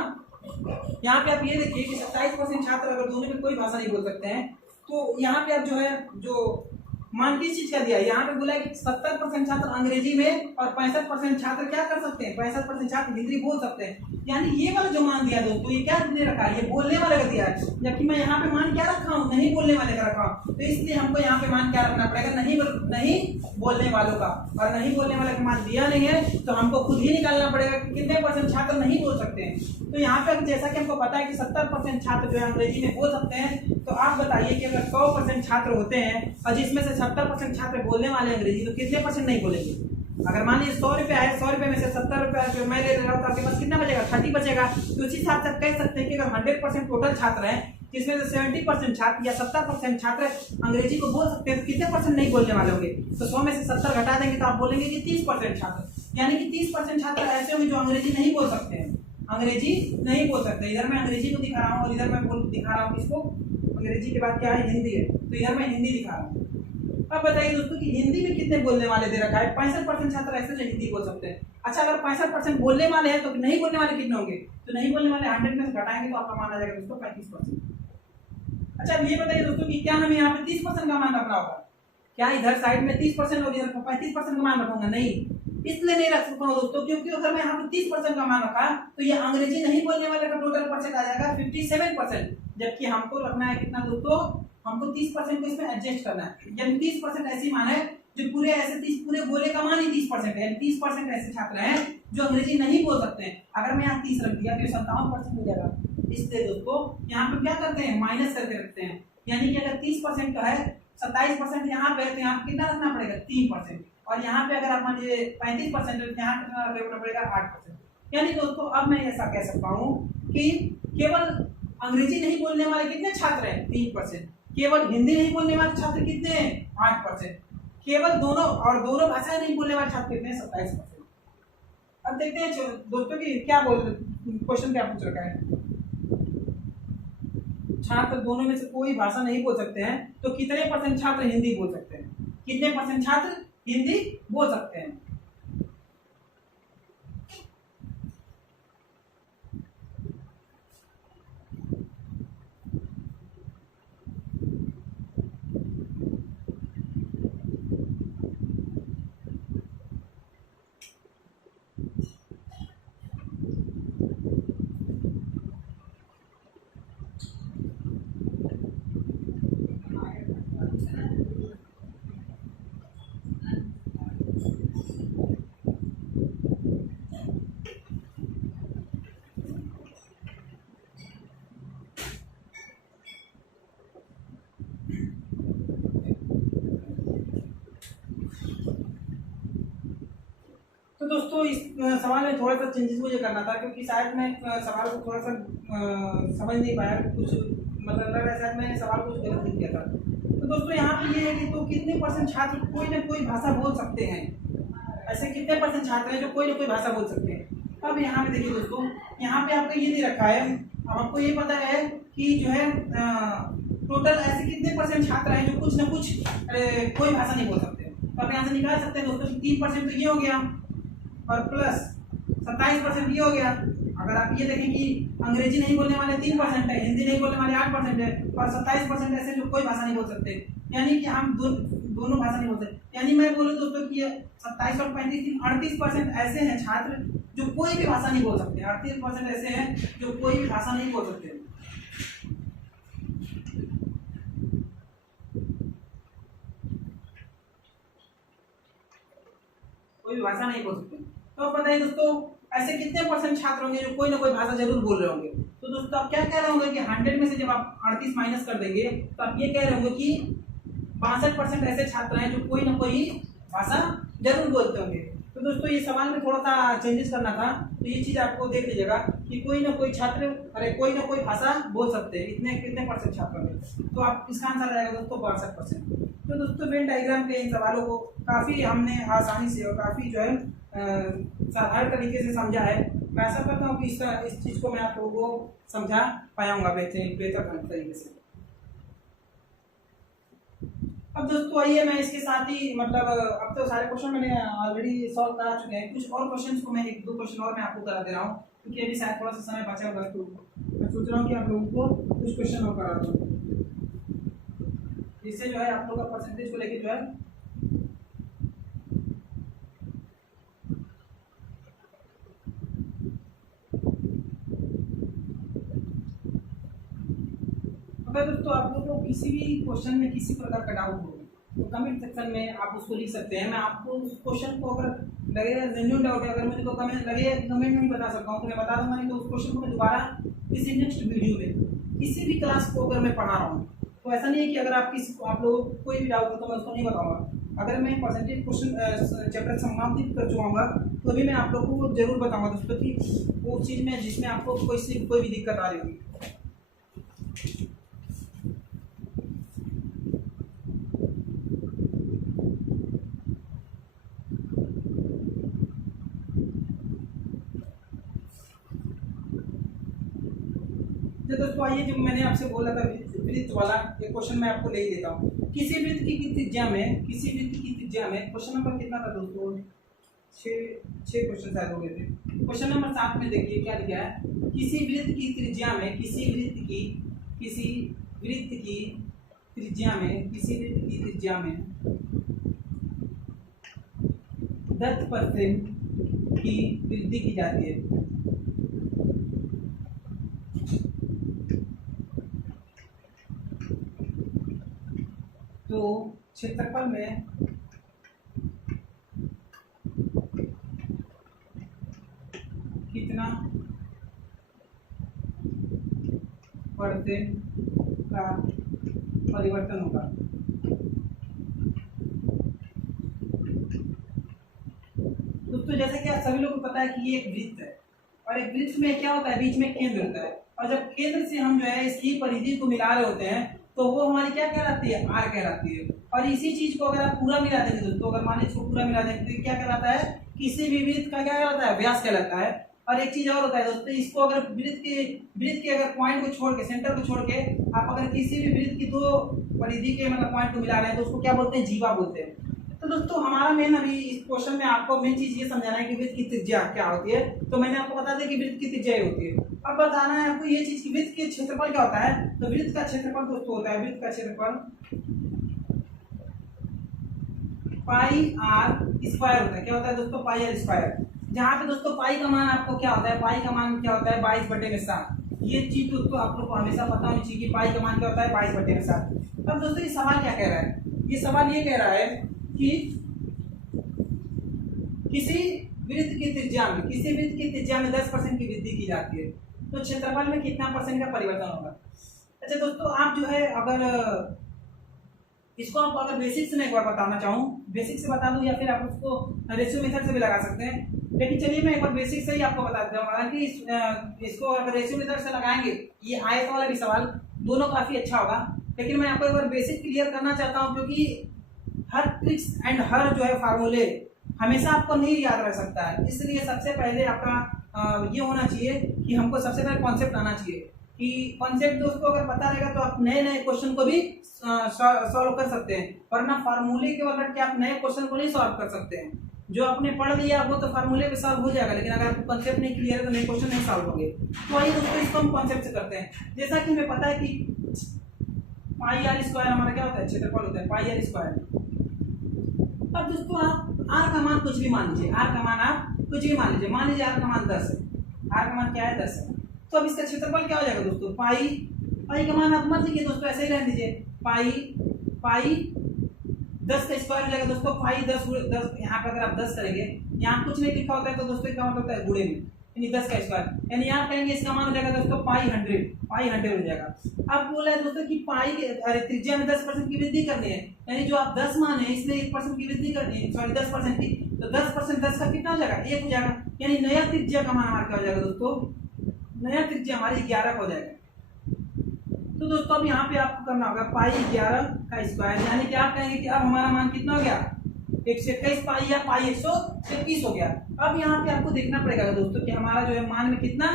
यहाँ पे आप ये देखिए कि 27% छात्र अगर दोनों में कोई भाषा नहीं बोल सकते हैं, तो यहाँ पे आप जो है जो मान किस चीज का दिया है, यहाँ पे बोला है कि 70% छात्र अंग्रेजी में और 65% छात्र क्या कर सकते हैं, 65% छात्र हिंदी बोल सकते हैं। यानी ये वाला जो मान दिया दोस्तों, ये क्या दे रखा है, ये बोलने वाले का दिया है, जबकि मैं यहाँ पे मान क्या रखा हूँ, नहीं बोलने वाले का रखा हूँ। तो इसलिए हमको यहाँ पे मान क्या रखना पड़ेगा, नहीं बोलने वालों का। और नहीं बोलने वाले का मान दिया नहीं है, तो हमको खुद ही निकालना पड़ेगा कि कितने % छात्र नहीं बोल सकते हैं। तो यहाँ पे जैसा कि हमको पता है कि 70% छात्र जो है अंग्रेजी में बोल सकते हैं, तो आप बताइए कि अगर 100% छात्र होते हैं और जिसमें से 70% छात्र बोलने वाले अंग्रेजी, तो कितने % नहीं बोलेंगे? अगर मान लीजिए 100 रुपया है, 100 रुपये में से 70 रुपया जो मैं ले रहा हूँ, तो आपके पास कितना बचेगा, 30 बचेगा। तो उसी हिसाब से आप कह सकते हैं कि अगर 100% टोटल छात्र हैं, जिसमें से 70% छात्र या 70% छात्र अंग्रेजी को बोल सकते हैं, तो कितने % नहीं बोलने वाले होंगे? तो 100 में से 70 घटा देंगे तो आप बोलेंगे कि 30% छात्र, यानी कि 30% छात्र ऐसे होंगे जो अंग्रेजी नहीं बोल सकते हैं, अंग्रेजी नहीं बोल सकते। इधर मैं अंग्रेजी को दिखा रहा हूँ और इधर मैं दिखा रहा हूँ किसको, अंग्रेजी के बाद क्या है, हिंदी है, तो इधर मैं हिंदी दिखा रहा हूँ। अब बताइए दोस्तों कि हिंदी में कितने बोलने वाले दे रखा है, 65% छात्र ऐसे जो हिंदी बोल सकते हैं। अच्छा, अगर 65% बोलने वाले हैं तो नहीं बोलने वाले कितने होंगे? तो नहीं बोलने वाले 100 में से घटाएंगे तो आपका मान आ जाएगा दोस्तों 35%। अच्छा, अब ये बताइए दोस्तों कि क्या हमें यहाँ पे 30% का मान रखना होगा? क्या इधर साइड में 30% और इधर 35% का मान रखूंगा? नहीं, इसलिए नहीं रख सकता हूँ दोस्तों, क्योंकि अगर मैं यहाँ पे 30% का मान रखा तो ये अंग्रेजी नहीं बोलने वाले का टोटल % आ जाएगा 57%, जबकि हमको रखना है कितना दोस्तों, हमको 30% को इसमें एडजस्ट करना है। यानी 30% ऐसी मान है जो पूरे ऐसे 30 पूरे गोले का मान ही 30% है, यानी 30% ऐसे छात्र हैं जो अंग्रेजी नहीं बोल सकते हैं। अगर मैं यहाँ 30 रख दिया तो 57% हो जाएगा। इसलिए दोस्तों यहाँ पे क्या करते हैं, माइनस करके रखते हैं, यानी कि अगर 30% का है, 27% यहाँ पे है, तो यहाँ पे कितना रखना पड़ेगा, 3%। और यहाँ पे अगर आप मान लीजिए 35% है, यहाँ कितना रखना पड़ेगा, 8%। यानी दोस्तों अब मैं ऐसा कह सकता हूँ कि केवल अंग्रेजी नहीं बोलने वाले कितने छात्र हैं, 3%। केवल हिंदी नहीं बोलने वाले छात्र कितने हैं, 8%। केवल दोनों भाषाएं नहीं बोलने वाले छात्र कितने हैं, 27%। अब देखते हैं दोस्तों की क्या क्वेश्चन क्या पूछ रखा है। छात्र दोनों में से कोई भाषा नहीं बोल सकते हैं, तो कितने % छात्र हिंदी बोल सकते हैं? कितने % छात्र हिंदी बोल सकते हैं? दोस्तों इस सवाल में थोड़ा सा चेंजेस मुझे करना था, क्योंकि शायद मैं सवाल को थोड़ा सा समझ नहीं पाया, कुछ मतलब लग रहा है शायद मैंने सवाल कुछ गलत लिख दिया था। तो दोस्तों यहाँ पे ये है कि तो कितने परसेंट छात्र कोई ना कोई भाषा बोल सकते हैं, ऐसे कितने परसेंट छात्र हैं जो कोई ना कोई भाषा बोल सकते हैं। अब यहाँ पे देखिए दोस्तों, यहाँ पे आपको ये दे रखा है, अब आपको ये पता है कि जो है टोटल ऐसे कितने परसेंट छात्र हैं जो कुछ ना कुछ कोई भाषा नहीं बोल सकते। तो आप यहाँ से निकाल सकते हैं दोस्तों, 3% तो ये हो गया और प्लस 27% ये हो गया। अगर आप ये देखें कि अंग्रेजी नहीं बोलने वाले 3% है, हिंदी नहीं बोलने वाले 8% है और 27% ऐसे जो कोई भाषा नहीं बोल सकते, यानी कि हम दोनों भाषा नहीं बोल सकते। यानी मैं बोलूँ दोस्तों कि 27 और 35 38% ऐसे हैं छात्र जो कोई भी भाषा नहीं बोल सकते, 38% ऐसे हैं जो कोई भी भाषा नहीं बोल सकते। कोई भी भाषा नहीं बोल सकते। तो बताइए दोस्तों ऐसे कितने परसेंट छात्र होंगे जो कोई ना कोई भाषा जरूर बोल रहे होंगे। तो दोस्तों आप क्या कह रहे होंगे कि 100 में से जब आप 38 माइनस कर देंगे तो आप ये कह रहे होंगे कि 62% ऐसे छात्र हैं जो कोई ना कोई भाषा जरूर बोलते होंगे। तो दोस्तों ये सवाल में थोड़ा सा चेंजेस करना था, तो ये चीज आपको देख लीजिएगा कि कोई ना कोई छात्र कोई ना कोई भाषा बोल सकते हैं, इतने कितने परसेंट छात्रों में। तो आप इसका आंसर आएगा दोस्तों 62%। तो दोस्तों वेन डायग्राम के इन सवालों को काफी हमने आसानी से और काफी जो है साधारण तरीके से समझा है। मैं आशा करता हूँ कि इस चीज को मैं आप लोगों को समझा पाऊंगा बेहतर तरीके से। अब दोस्तों आइए मैं इसके साथ ही मतलब अब तो सारे क्वेश्चन मैंने ऑलरेडी सॉल्व करा चुके हैं, कुछ और क्वेश्चंस को मैं 1-2 क्वेश्चन और मैं आपको करा दे रहा हूँ, क्योंकि अभी शायद थोड़ा सा समय बचा हुआ है। तो मैं सोच रहा हूँ कि आप लोगों को कुछ क्वेश्चन और करा दूँ, जिससे जो है आप लोग का परसेंटेज को लेके जो है अगर दोस्तों आप लोगों को किसी भी क्वेश्चन में किसी प्रकार का डाउट हो तो कमेंट सेक्शन में आप उसको लिख सकते हैं। मैं आपको उस क्वेश्चन को अगर लगेगा जेन्युइन डाउट है, अगर मुझे को कमेंट लगेगा कमेंट में ही बता सकता हूँ तो मैं बता दूंगा, नहीं तो उस क्वेश्चन को मैं दोबारा किसी नेक्स्ट वीडियो में किसी भी क्लास को अगर मैं पढ़ा रहा हूँ तो ऐसा नहीं है कि अगर आप लोगों को कोई भी डाउट हो तो मैं उसको नहीं बताऊंगा। अगर मैं परसेंटेज क्वेश्चन चैप्टर समाप्त कर चुकाऊंगा तो भी मैं आप लोगों को जरूर बताऊंगा दोस्तों कि वो चीज़ में जिसमें आपको कोई भी दिक्कत आ रही होगी। तो दोस्तों आइए, जो मैंने आपसे बोला था वृत्त वाला एक क्वेश्चन मैं आपको ले ही देता हूँ। किसी वृत्त की त्रिज्या में क्वेश्चन नंबर कितना था दोस्तों, 6 क्वेश्चन शायद हो गए थे। क्वेश्चन नंबर 7 में देखिए क्या लिखा है, किसी वृत्त की त्रिज्या में 10% की वृद्धि की जाती है। तो क्षेत्रफल में कितना परसेंट का परिवर्तन होगा। दोस्तों जैसे कि सभी लोगों को पता है कि ये एक वृत्त है और एक वृत्त में क्या होता है, बीच में केंद्र होता है, और जब केंद्र से हम जो है इसकी परिधि को मिला रहे होते हैं तो वो हमारी क्या कहलाती है, आर कहलाती है। और इसी चीज को अगर आप पूरा मिला देंगे दोस्तों, अगर मान लीजिए इसको पूरा मिला देंगे तो क्या कहलाता है, किसी भी वृत्त का क्या कहलाता है, व्यास कहलाता है। और एक चीज और होता है दोस्तों, इसको अगर वृत्त के अगर पॉइंट को छोड़ के, सेंटर को छोड़ के आप अगर किसी भी वृत्त की 2 परिधि के मतलब पॉइंट को मिला रहे हैं तो उसको क्या बोलते हैं, जीवा बोलते हैं। तो दोस्तों हमारा मेन अभी इस क्वेश्चन में आपको मेन चीज ये समझाना है कि वृत्त की त्रिज्या क्या होती है। तो मैंने आपको बता दिया कि वृत्त की त्रिज्या होती है। अब बताना है आपको ये चीज कि वृत्त के क्षेत्रफल क्या होता है। तो वृत्त का क्षेत्रफल दोस्तों होता है, वृत्त का क्षेत्रफल पाई आर स्क्वायर होता है। क्या होता है दोस्तों, पाई आर स्क्वायर। जहाँ पे दोस्तों पाई का मान आपको क्या होता है, पाई का मान क्या होता है 22/7। ये चीज दोस्तों आप लोग को हमेशा पता होनी चाहिए कि पाई का मान क्या होता है 22/7। अब दोस्तों ये सवाल क्या कह रहा है, ये सवाल ये कह रहा है कि किसी वृत्त की त्रिज्या में 10% की वृद्धि की जाती है तो क्षेत्रफल में कितना परसेंट का परिवर्तन होगा। अच्छा दोस्तों आप जो है अगर इसको आप अगर बेसिक से मैं एक बार बताना चाहूँ, बेसिक से बता दूं या फिर आप उसको रेशियो मेथड से भी लगा सकते हैं। लेकिन चलिए मैं एक बार बेसिक से ही आपको बता देता हूँ। हालांकि इसको अगर रेशियो मेथड से लगाएंगे, ये आयत वाला भी सवाल दोनों काफी अच्छा होगा, लेकिन मैं आपको एक बार बेसिक क्लियर करना चाहता हूँ, क्योंकि हर ट्रिक्स एंड हर जो है फार्मूले हमेशा आपको नहीं याद रह सकता है। इसलिए सबसे पहले आपका ये होना चाहिए कि हमको सबसे पहले कॉन्सेप्ट आना चाहिए, कि कॉन्सेप्ट दोस्तों अगर पता रहेगा तो आप नए नए क्वेश्चन को भी सॉल्व कर सकते हैं, वरना फार्मूले के वजह के आप नए क्वेश्चन को नहीं सॉल्व कर सकते हैं। जो आपने पढ़ लिया वो तो फार्मूले पे सॉल्व हो जाएगा, लेकिन अगर आपको कॉन्सेप्ट नहीं क्लियर है तो नए क्वेश्चन नहीं सॉल्व होंगे। तो आइए दोस्तों इसको हम कॉन्सेप्ट से करते हैं। जैसा कि हमें पता है कि पाई आर स्क्वायर हमारा क्या होता है, क्षेत्रफल होता है पाई आर स्क्वायर। अब दोस्तों आप आर का मान कुछ भी मान लीजिए, आर का मान आप कुछ भी मान लीजिए, मान लीजिए आर का मान 10 है, आर का मान क्या है 10 है। तो अब इसका क्षेत्रफल क्या हो जाएगा दोस्तों, पाई, पाई का मान आप मत लिखिए दोस्तों, ऐसे ही रहने दीजिए, पाई पाई 10 का स्क्वायर हो जाएगा दोस्तों, पाई 10 यहाँ पर अगर आप 10 करेंगे, यहाँ कुछ नहीं लिखा होता है तो दोस्तों क्या होता है गुणे में, यानी 10 का स्क्वायर, यानी यहाँ कहेंगे इसका मान हो जाएगा दोस्तों पाई 100, पाई 100 हो जाएगा। अब बोला है दोस्तों कि पाई अरे त्रिज्या में 10% की वृद्धि करनी है, यानी जो आप 10 मान है इसमें 1% की वृद्धि करनी है, सॉरी 10% की, तो 10% 10 का कितना हो जाएगा 1 हो जाएगा, यानी नया त्रिज्या का मान हमारा क्या हो जाएगा दोस्तों, नया त्रिज्या हमारी 11 हो जाएगा। तो दोस्तों अब यहाँ पे आपको करना होगा पाई 11 का स्क्वायर, यानी कि आप कहेंगे कि अब हमारा मान कितना हो गया 121 पाई या पाई 121 हो गया। अब यहाँ पे आपको देखना पड़ेगा दोस्तों कि हमारा जो है मान में कितना,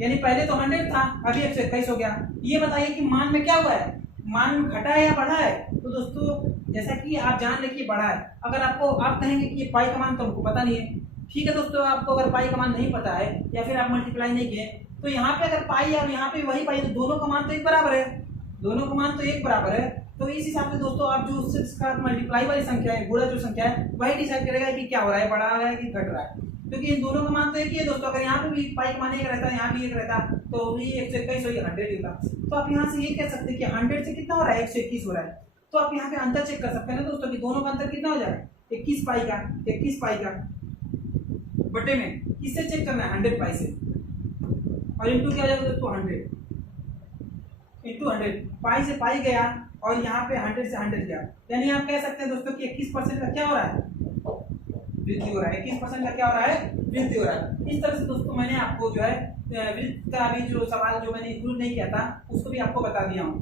यानी पहले तो 100 था अभी 121 हो गया। ये बताइए कि मान में क्या हुआ है, मान में घटा है या बढ़ा है। तो दोस्तों जैसा कि आप जान लें कि बढ़ा है, अगर आपको आप कहेंगे कि ये पाई का मान तो हमको पता नहीं है, ठीक है दोस्तों, आपको अगर पाई का मान नहीं पता है या फिर आप मल्टीप्लाई नहीं किए, तो यहाँ पे अगर पाई और यहाँ पे वही पाई, तो दोनों का मान तो एक बराबर है, दोनों का मान तो एक बराबर है। तो इस हिसाब से दोस्तों आप जो उससे मल्टीप्लाई वाली संख्या है, गुणा जो संख्या है, वही डिसाइड करेगा कि क्या हो रहा है, बढ़ा रहा है कि घट रहा है, क्योंकि इन दोनों का मान तो एक ही है दोस्तों। अगर यहाँ पे भी पाई का मान एक रहता है, यहाँ भी एक रहता, तो ये 121 और 100 ही होता। तो आप यहाँ से ये कह सकते हैं कि 100 से कितना हो रहा है 121 हो रहा है। तो आप यहाँ पे अंतर चेक कर सकते हैं ना दोस्तों कि दोनों का अंतर कितना हो जाएगा 21 पाई का, 21 पाई का बटे में किससे चेक करना है 100 पाई से, और इंटू क्या हो जाएगा दोस्तों 100 इंटू 100, पाई से पाई गया और यहाँ पे 100 से 100 गया, यानी आप कह सकते हैं दोस्तों कि 21% का क्या हो रहा है वृद्धि हो रहा है, 21% का क्या हो रहा है वृद्धि हो रहा है। इस तरह से दोस्तों मैंने आपको जो है वृत्त का भी जो सवाल जो मैंने इंक्लूड नहीं किया था उसको भी आपको बता दिया हूँ।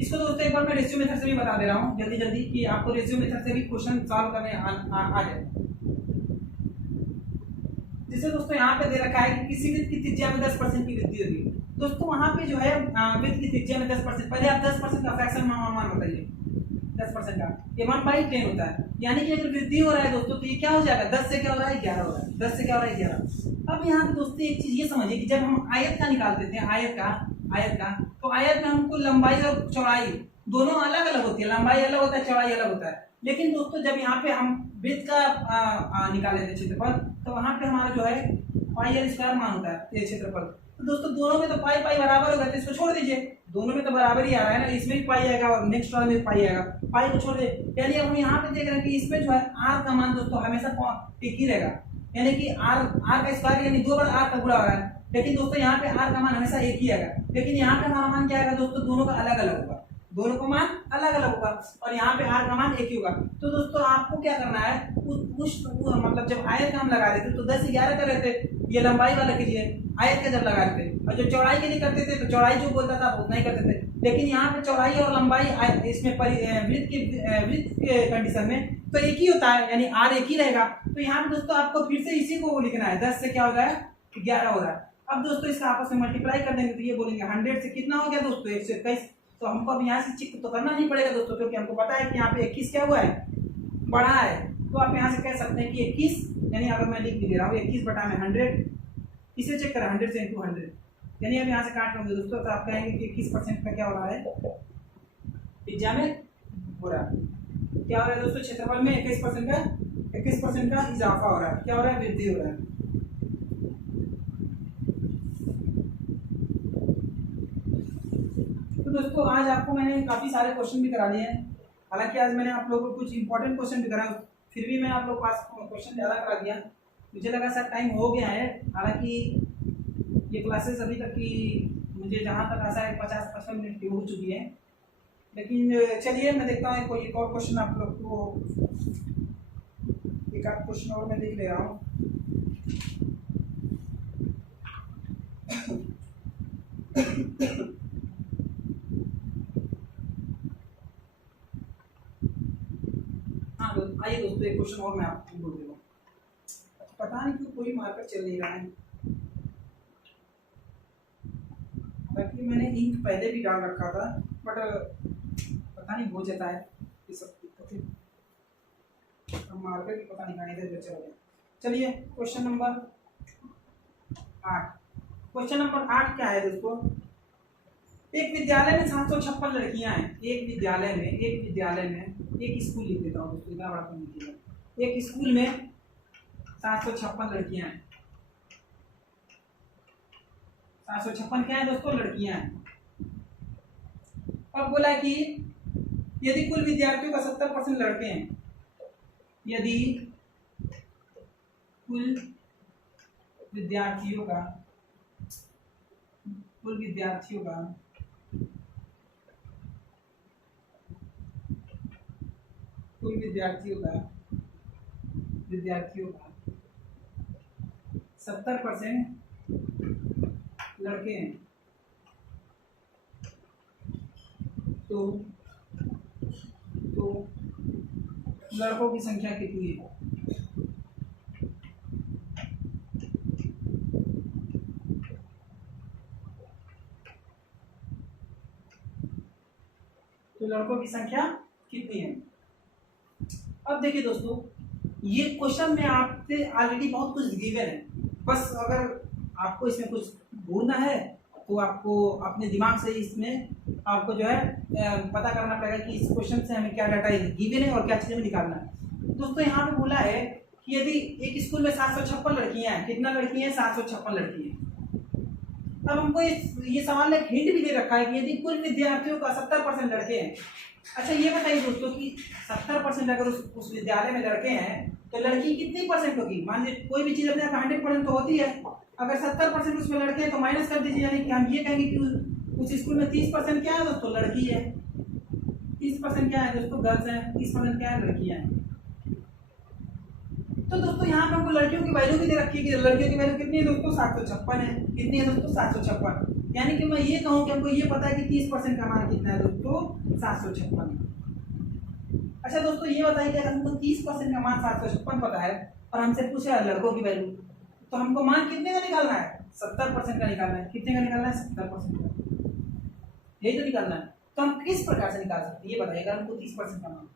इसको दोस्तों एक बार मैं रेशियो मेथड से भी बता दे रहा हूँ जल्दी जल्दी, कि आपको रेशियो मेथड से भी क्वेश्चन सॉल्व करने आ जाए। जिसे दोस्तों यहाँ पे दे रखा है कि किसी वृत्त की त्रिज्या में 10% की वृद्धि होगी। दोस्तों वहां पे जो है वृत्त की त्रिज्या में 10%, पहले आप 10% का फ्रैक्शन मान बताइए, 10% का ये 1/10 होता है, यानी कि अगर वृद्धि हो रहा है दोस्तों तो ये क्या हो जाएगा 10 से क्या हो रहा है 11 हो रहा है, 10 से क्या हो रहा है 11। अब यहाँ पे दोस्तों एक चीज ये समझिए कि जब हम आयत का निकालते थे, आयत का तो आयत में हमको लंबाई और चौड़ाई दोनों अलग अलग होती है, लंबाई अलग होता है चौड़ाई अलग होता है। लेकिन दोस्तों जब यहाँ पे हम वृत्त का निकाले थे क्षेत्रफल, तो वहां पे हमारा जो है पाई आर स्क्वायर मान होता है ये क्षेत्रफल। तो दोस्तों दोनों में तो पाई पाई बराबर होगा, तो इसको छोड़ दीजिए, दोनों में तो बराबर ही आ रहा है ना, इसमें भी पाई आएगा और नेक्स्ट वाले में भी पाई आएगा, पाई को छोड़ दे। यानी अब हम यहाँ पे देख रहे हैं कि इसमें जो है आर का मान दोस्तों हमेशा एक ही रहेगा, यानी कि आर का स्क्वायर यानी 2 बार आर का गुणा हो रहा है, लेकिन दोस्तों यहाँ पे आर का मान हमेशा एक ही आएगा। लेकिन यहाँ पे हमारा मान क्या आएगा दोस्तों, दोनों का अलग अलग होगा, दोनों का मान अलग अलग होगा, और यहाँ पे आर का मान एक ही होगा। तो दोस्तों आपको क्या करना है, मतलब जब आयत का हम लगा रहे थे तो 10 से 11 कर रहे थे, ये लंबाई वाला के लिए आयत का जब लगा रहे थे, और जो चौड़ाई के लिए करते थे तो चौड़ाई जो बोलता था उतना ही करते थे। लेकिन यहाँ पे चौड़ाई और लंबाई इसमें वृत्त के कंडीशन में तो एक ही होता है, यानी आर एक ही रहेगा। तो यहाँ पे दोस्तों आपको फिर से इसी को लिखना है, 10 से क्या हो रहा है 11 हो रहा है। अब दोस्तों इसका आपस में मल्टीप्लाई कर देंगे तो ये बोलेंगे 100 से कितना हो गया दोस्तों 121। तो हमको अब यहाँ से चेक तो करना नहीं पड़ेगा दोस्तों, क्योंकि हमको पता है कि यहाँ पे 21 क्या हुआ है बढ़ा है। तो आप यहाँ से कह सकते हैं कि 21, यानी अगर मैं लिख भी दे रहा हूँ 21 बटा में 100, इसे चेक करें 100 से इंटू 100, यानी अब यहाँ से काट लोगे दोस्तों तो आप कहेंगे कि 21% का क्या हो रहा है त्रिज्या में हो रहा है, क्या हो रहा है दोस्तों क्षेत्रफल में 21% का इजाफा हो रहा है, क्या हो रहा है वृद्धि हो रहा है। तो दोस्तों आज आपको मैंने काफी सारे क्वेश्चन भी करा लिए हैं, हालांकि आज मैंने आप लोगों को कुछ इंपॉर्टेंट क्वेश्चन भी करा, फिर भी मैं आप लोगों के पास क्वेश्चन ज़्यादा करा दिया, मुझे लगा सर टाइम हो गया है। हालांकि ये क्लासेस अभी तक की मुझे जहाँ तक आशा है 50-55 मिनट की हो चुकी है, लेकिन चलिए मैं देखता हूँ कोई एक और क्वेश्चन आप लोग को एक आध क्वेश्चन और मैं देख ले रहा हूँ। हाँ आइए दोस्तों, एक क्वेश्चन और मैं आपको बोल रहा हूँ। पता नहीं क्यों कोई मार्कर चल नहीं रहा है, बाकी मैंने इंक पहले भी डाल रखा था, बट पता नहीं हो जाता है ये सब दिक्कतें। मार्कर की पता नहीं कहाँ इधर चला गया। चलिए क्वेश्चन नंबर 8। क्वेश्चन नंबर 8 क्या है दोस्तों? एक विद्यालय में 756 लड़कियां हैं। एक विद्यालय में एक स्कूल लिख देता हूँ दोस्तों, इतना बड़ा तो लिखिएगा। एक स्कूल में 756 लड़कियां हैं। 756 क्या है दोस्तों? लड़कियां हैं। अब बोला कि यदि कुल विद्यार्थियों का 70% लड़के हैं, यदि कुल विद्यार्थियों का 70% लड़के हैं, तो लड़कों की संख्या कितनी है? तो लड़कों की संख्या कितनी है? अब देखिए दोस्तों, ये क्वेश्चन में आपसे ऑलरेडी बहुत कुछ गिवन है। बस अगर आपको इसमें कुछ ढूंढना है तो आपको अपने दिमाग से इसमें आपको जो है पता करना पड़ेगा कि इस क्वेश्चन से हमें क्या डाटा गिवन है और क्या चीज़ें में निकालना है। दोस्तों यहाँ पे बोला है कि यदि एक स्कूल में 756 लड़कियां हैं, कितना लड़की हैं? 756 लड़की हैं। अब हमको ये सवाल में हिंट भी दे रखा है कि यदि कुल विद्यार्थियों का 70% लड़के हैं। अच्छा ये बताइए दोस्तों कि 70% अगर उस विद्यालय में लड़के हैं तो लड़की कितनी परसेंट होगी? मान लीजिए कोई भी चीज़ अपने 100% तो होती है, अगर 70% उसमें लड़के हैं तो माइनस कर दीजिए, यानी कि हम ये कहेंगे कि उस स्कूल में 30% क्या है दोस्तों? लड़की है। 30% क्या है दोस्तों? गर्ल्स हैं। 30% क्या है? लड़कियां हैं। तो दोस्तों यहाँ पे हमको लड़कियों की वैल्यू भी दे रखी है कि लड़कियों की वैल्यू कितनी है दोस्तों? 756 है। कितनी है दोस्तों? 756। यानी कि मैं ये कहूँ कि हमको ये पता है कि 30% का मान कितना है दोस्तों? 756। अच्छा दोस्तों ये बताइए कि अगर हमको 30% का मान 756 पता है और हमसे पूछा है लड़कों की वैल्यू, तो हमको मान कितने का निकालना है? 70% का निकालना है। कितने का निकालना है? 70% का, यही तो निकालना है। तो हम किस प्रकार से निकाल सकते हैं ये बताइएगा। हमको 30% का मान,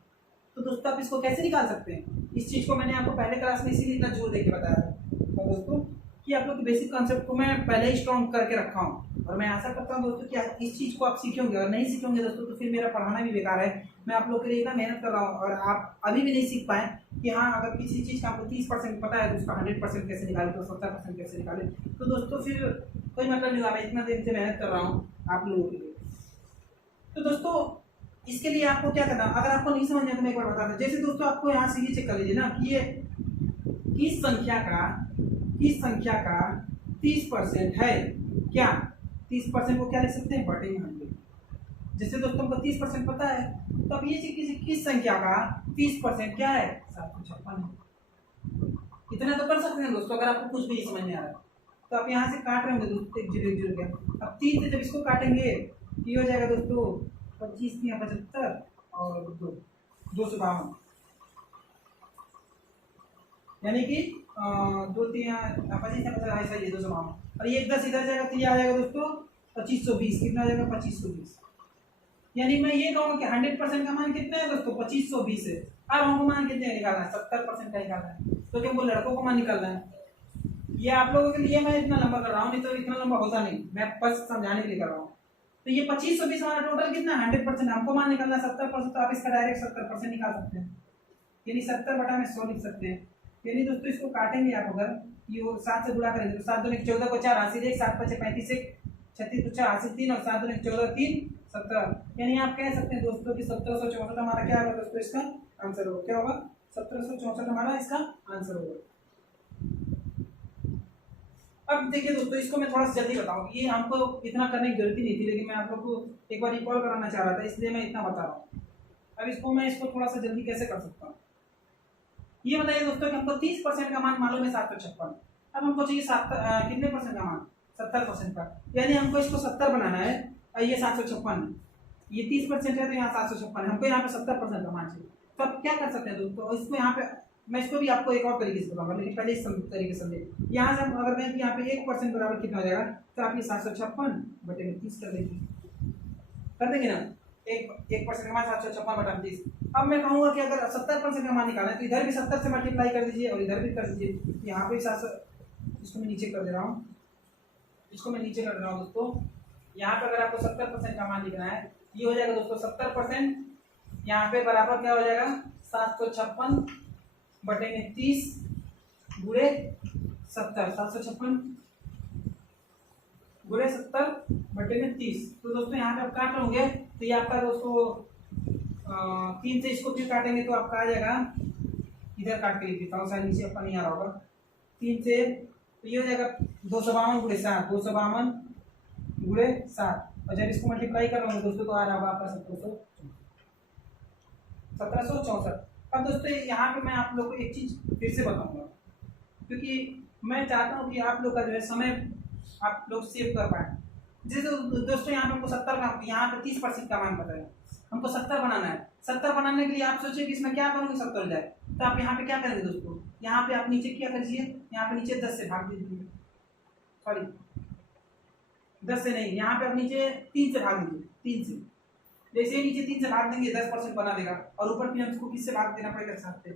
तो दोस्तों आप इसको कैसे निकाल सकते हैं? इस चीज़ को मैंने आपको पहले क्लास में इसीलिए इतना जोर देके बताया तो दोस्तों कि आप लोग के बेसिक कॉन्सेप्ट को मैं पहले ही स्ट्रॉन्ग करके रखा हूँ, और मैं आशा करता हूँ दोस्तों कि इस चीज़ को आप सीखेंगे। और नहीं सीखेंगे दोस्तों तो फिर मेरा पढ़ाना भी बेकार है। मैं आप लोग के लिए इतना मेहनत कर रहा हूँ और आप अभी भी नहीं सीख पाए कि हाँ अगर किसी चीज़ का आपको 30% पता है तो उसका 100% कैसे निकाले, तो 70% कैसे निकाले। तो दोस्तों फिर कोई मतलब नहीं हुआ। मैं इतना दिन से मेहनत कर रहा हूँ आप लोगों के लिए। तो दोस्तों इसके लिए आपको क्या करना, अगर आपको नहीं समझ में तो मैं एक बार बता दूं। जैसे दोस्तों आपको यहाँ से ये चेक कर लीजिए ना कि ये किस संख्या का 30% है। क्या 30% को क्या लिख सकते हैं? बटे 100। जैसे दोस्तों को 30% पता है तो अब ये किस संख्या का 30% क्या है? 756 है। इतना तो कर सकते हैं दोस्तों। अगर आपको कुछ भी समझ में आ रहा है तो आप यहाँ से काट रहे होंगे दोस्तों 1 0 0 का। अब 3 से जब इसको काटेंगे ये हो जाएगा दोस्तों 25 3 75 और 252, यानी कि 2 3 25 25 ये 252 और ये 10 इधर जाएगा तो ये आ जाएगा दोस्तों 2520। कितना आ जाएगा? 2520। यानी मैं ये कहूँगा कि 100% का मान कितना है दोस्तों? 2520 है। अब हमको मान कितने का निकालना है? 70% का निकालना है। तो क्या हमको लड़कों को मान निकालना है। ये आप लोगों के लिए मैं इतना लंबा कर रहा हूँ, नहीं तो इतना लंबा होता नहीं, मैं बस समझाने के लिए कर रहा हूँ। तो ये 2520 हमारा टोटल कितना? 100%। हमको मान निकालना 70%, तो आप इसका डायरेक्ट 70% निकाल सकते हैं, यानी 70/100 लिख सकते हैं। यानी दोस्तों इसको काटेंगे आप, अगर ये 7 से गुणा करेंगे तो 7 दूनी 14 को 4 80 1 7 5 35 1 36 तो 4 80 3 और 7 दूनी 14 3 17। यानी आप कह सकते हैं दोस्तों कि 1764 हमारा क्या होगा दोस्तों? इसका आंसर होगा। क्या होगा? 1764 हमारा इसका आंसर होगा। अब देखिए दोस्तों इसको मैं थोड़ा सा जल्दी बताऊं, ये हमको इतना करने की जरूरत ही नहीं थी, लेकिन मैं आप लोग को एक बार रिकॉल कराना चाह रहा था, इसलिए मैं इतना बता रहा हूँ। अब इसको मैं थोड़ा सा जल्दी कैसे कर सकता हूँ। ये बताइए दोस्तों कि हमको 30% का मान मालूम है 756, अब हमको चाहिए कितने परसेंट का मान, 70% का, यानी हमको इसको 70 बनाना है और ये 756 है, ये 30% है तो यहाँ 756 है, हमको यहाँ पे 70% का मान चाहिए। तो आप क्या कर सकते हैं दोस्तों, इसको यहाँ पे मैं इसको भी आपको एक और तरीके से बताऊंगा, लेकिन पहले इस तरीके से समझे। यहाँ से अगर मैं यहाँ पे 1% बराबर कितना हो जाएगा, तो आप ये 756/30 कर देंगे, कर देंगे ना, 1% का मान 756/30। अब मैं कहूँगा कि अगर 70% का मान निकालना है तो इधर भी 70 से मल्टीप्लाई कर दीजिए और इधर भी कर दीजिए, यहाँ पे 700, इसको मैं नीचे कर दे रहा हूँ, इसको मैं नीचे कर दे रहा हूँ दोस्तों। यहाँ पे अगर आपको 70% का मान लिखना है, ये हो जाएगा दोस्तों 70%, यहाँ पे बराबर क्या हो जाएगा 756/30 गुणे 70, 756/70/30। तो दोस्तों यहाँ पे आप काट लोगे तो ये आपका दोस्तों 3 से इसको फिर काटेंगे तो आपका आ जाएगा, इधर काट के लिख देता हूँ, शायद नीचे आपका नहीं आ रहा होगा, 3 से तो ये हो जाएगा 252/7, 252/7, और जब इसको मल्टीप्लाई कर लोगे दोस्तों तो आ रहा होगा आपका 1764। अब दोस्तों यहाँ पे मैं आप लोग को एक चीज फिर से बताऊंगा, क्योंकि मैं चाहता हूँ कि आप लोग का जो है समय आप लोग सेव कर पाए। जैसे दोस्तों यहाँ पे हमको 70 का, यहाँ पे 30% का मान पता है, हमको 70 बनाना है। 70 बनाने के लिए आप सोचिए कि इसमें क्या करोगे 70 हो जाए, तो आप यहाँ पे क्या करेंगे दोस्तों, यहाँ पे आप नीचे क्या करिए, यहाँ पे नीचे 10 से भाग दीजिए, सॉरी 10 से नहीं, यहाँ पे आप नीचे 3 से भाग दीजिए, 3 से, जैसे ही नीचे 3 से भाग देंगे 10% बना देगा, और ऊपर फिर हमको किससे भाग देना पड़ेगा, 7 से,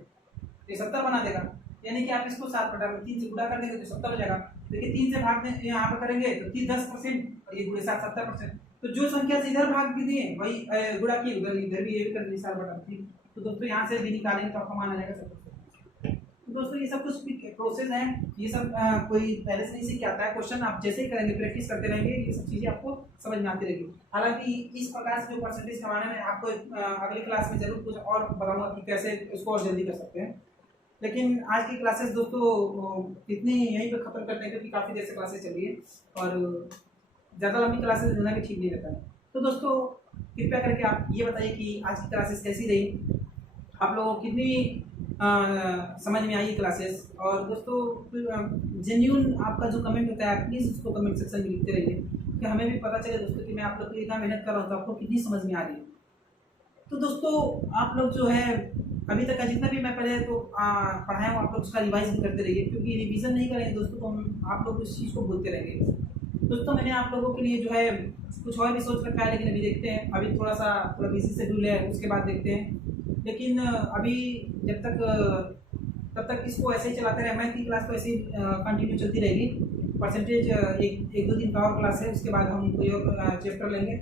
ये 70 बना देगा। यानी कि आप इसको 7/3 से गुणा कर देंगे तो 70 हो जाएगा। देखिए 3 से भाग दें यहाँ पे करेंगे तो 10% और ये गुणे 7 70%, तो जो संख्या से इधर भाग भी दिए वही गुणा की उधर, इधर भी ये भी कर दी 7/3। तो दोस्तों यहाँ से भी निकालेंगे तो आपका मान आ जाएगा 70। तो दोस्तों ये सब कुछ प्रोसेस है, ये सब कोई पहले से नहीं सीख के आता है, क्वेश्चन आप जैसे ही करेंगे प्रैक्टिस करते रहेंगे ये सब चीज़ें आपको समझ में आती रहेगी। हालांकि इस प्रकार से जो परसेंटेज कमाने में आपको अगली क्लास में जरूर कुछ और बताऊंगा कि कैसे इसको और जल्दी कर सकते हैं, लेकिन आज की क्लासेस दोस्तों इतनी यहीं पर ख़त्म करते हैं क्योंकि काफ़ी देर से क्लासेस चल रही है और ज़्यादा लंबी क्लासेस होना भी ठीक नहीं रहता है। तो दोस्तों कृपया करके आप ये बताइए कि आज की क्लासेस कैसी रही, आप लोगों को कितनी समझ में आई क्लासेस, और दोस्तों जेन्यून आपका जो कमेंट होता है प्लीज़ उसको कमेंट सेक्शन में लिखते रहिए कि हमें भी पता चले दोस्तों कि मैं आप लोग के लिए इतना मेहनत कर रहा हूँ तो आपको कितनी समझ में आ रही है। तो दोस्तों आप लोग जो है अभी तक का जितना भी मैं पहले तो पढ़ाया हूँ आप लोग उसका रिवाइज भी करते रहिए, क्योंकि रिवीजन नहीं करेंगे दोस्तों तो हम आप लोग उस चीज़ को भूलते रहेंगे। दोस्तों मैंने आप लोगों के लिए जो है कुछ और भी सोच रखा है, लेकिन अभी देखते हैं, अभी थोड़ा बिजी शेड्यूल है, उसके बाद देखते हैं। लेकिन अभी जब तक तब तक इसको ऐसे ही चलाते रहे, मैथ की क्लास तो ऐसे ही कंटिन्यू चलती रहेगी। परसेंटेज एक दो दिन का और क्लास है, उसके बाद हम कोई और चैप्टर लेंगे,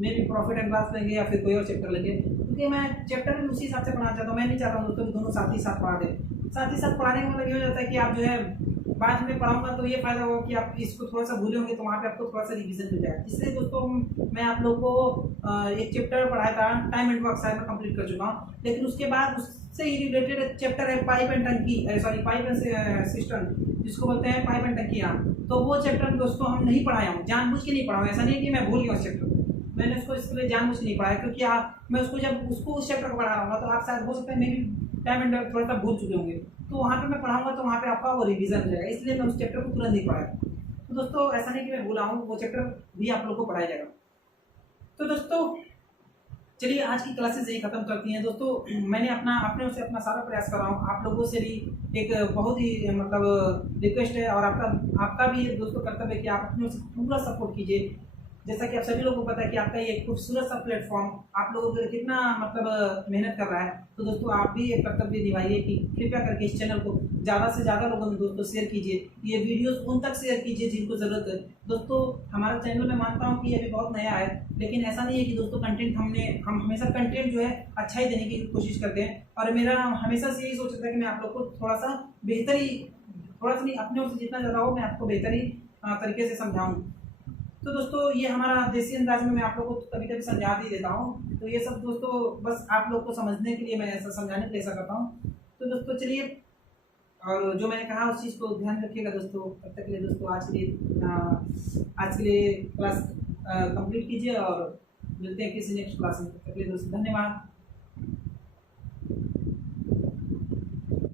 मे भी प्रॉफिट एंड लॉस लेंगे या फिर कोई और चैप्टर लेंगे, क्योंकि मैं चैप्टर भी उसी हिसाब से पढ़ाना चाहता हूँ। मैं नहीं चाहता हूँ दोस्तों कि दोनों साथ ही साथ पढ़ा दें। साथ ही साथ पढ़ाने का मतलब ये हो जाता है कि आप जो है बाद में पढ़ाऊंगा तो ये फायदा होगा कि आप इसको थोड़ा सा भूले होंगे तो वहाँ पे आपको थोड़ा सा रिवीजन मिल जाएगा। इसलिए दोस्तों मैं आप लोगों को एक चैप्टर पढ़ाया था टाइम एंड वर्क, शायद मैं कंप्लीट कर चुका हूँ, लेकिन उसके बाद उससे ही रिलेटेड चैप्टर है पाइप एंड टंकी, सॉरी पाइप एंड सिस्टम, जिसको बोलते हैं पाइप एंड टंकी। यहाँ तो वो चैप्टर दोस्तों हम नहीं पढ़ाया हूँ, जानबूझ के नहीं पढ़ाऊँ, ऐसा नहीं कि मैं भूल गया उस चैप्टर को, मैंने उसको इसलिए जानबूझ के नहीं पढ़ाया क्योंकि मैं उसको जब उस चैप्टर को पढ़ा रहा हूँ तो आप शायद हो सकता है मेरी टाइम एंड थोड़ा सा भूल चुके होंगे, तो वहाँ पे मैं पढ़ाऊंगा तो वहाँ पे आपका वो रिवीजन हो जाएगा, इसलिए मैं उस चैप्टर को तुरंत नहीं पढ़ाया। तो दोस्तों ऐसा नहीं कि मैं भूला हूँ, वो चैप्टर भी आप लोग को पढ़ाया जाएगा। तो दोस्तों चलिए आज की क्लासेस यही खत्म करती हैं। दोस्तों मैंने अपने से अपना सारा प्रयास कर रहा हूँ, आप लोगों से भी एक बहुत ही मतलब रिक्वेस्ट है और आपका भी दोस्तों कर्तव्य है कि आप अपने से पूरा सपोर्ट कीजिए। जैसा कि आप सभी लोगों को पता है कि आपका ये खूबसूरत सा प्लेटफॉर्म आप लोगों के लिए कितना मतलब मेहनत कर रहा है, तो दोस्तों आप भी एक कर्तव्य निभाइए कि कृपया करके इस चैनल को ज़्यादा से ज़्यादा लोगों में दोस्तों शेयर कीजिए, ये वीडियोस उन तक शेयर कीजिए जिनको ज़रूरत है। दोस्तों हमारा चैनल मैं मानता हूँ कि ये अभी बहुत नया है, लेकिन ऐसा नहीं है कि दोस्तों कंटेंट हम हमेशा कंटेंट जो है अच्छा ही देने की कोशिश करते हैं, और मेरा हमेशा से यही सोच रखता है कि मैं आप लोग को थोड़ा सा नहीं अपने ओर से जितना ज़्यादा हो मैं आपको बेहतरी तरीके से समझाऊँ। तो दोस्तों ये हमारा देसी अंदाज में मैं आप लोगों को कभी कभी समझा भी देता हूँ, तो ये सब दोस्तों बस आप लोग को समझने के लिए मैं ऐसा समझाने के लिए ऐसा करता हूँ। तो दोस्तों चलिए, और जो मैंने कहा उस चीज़ को ध्यान रखिएगा दोस्तों। तब तक के लिए दोस्तों आज के लिए क्लास कंप्लीट कीजिए और मिलते हैं किसी नेक्स्ट क्लास में। तब तक के लिए दोस्तों धन्यवाद।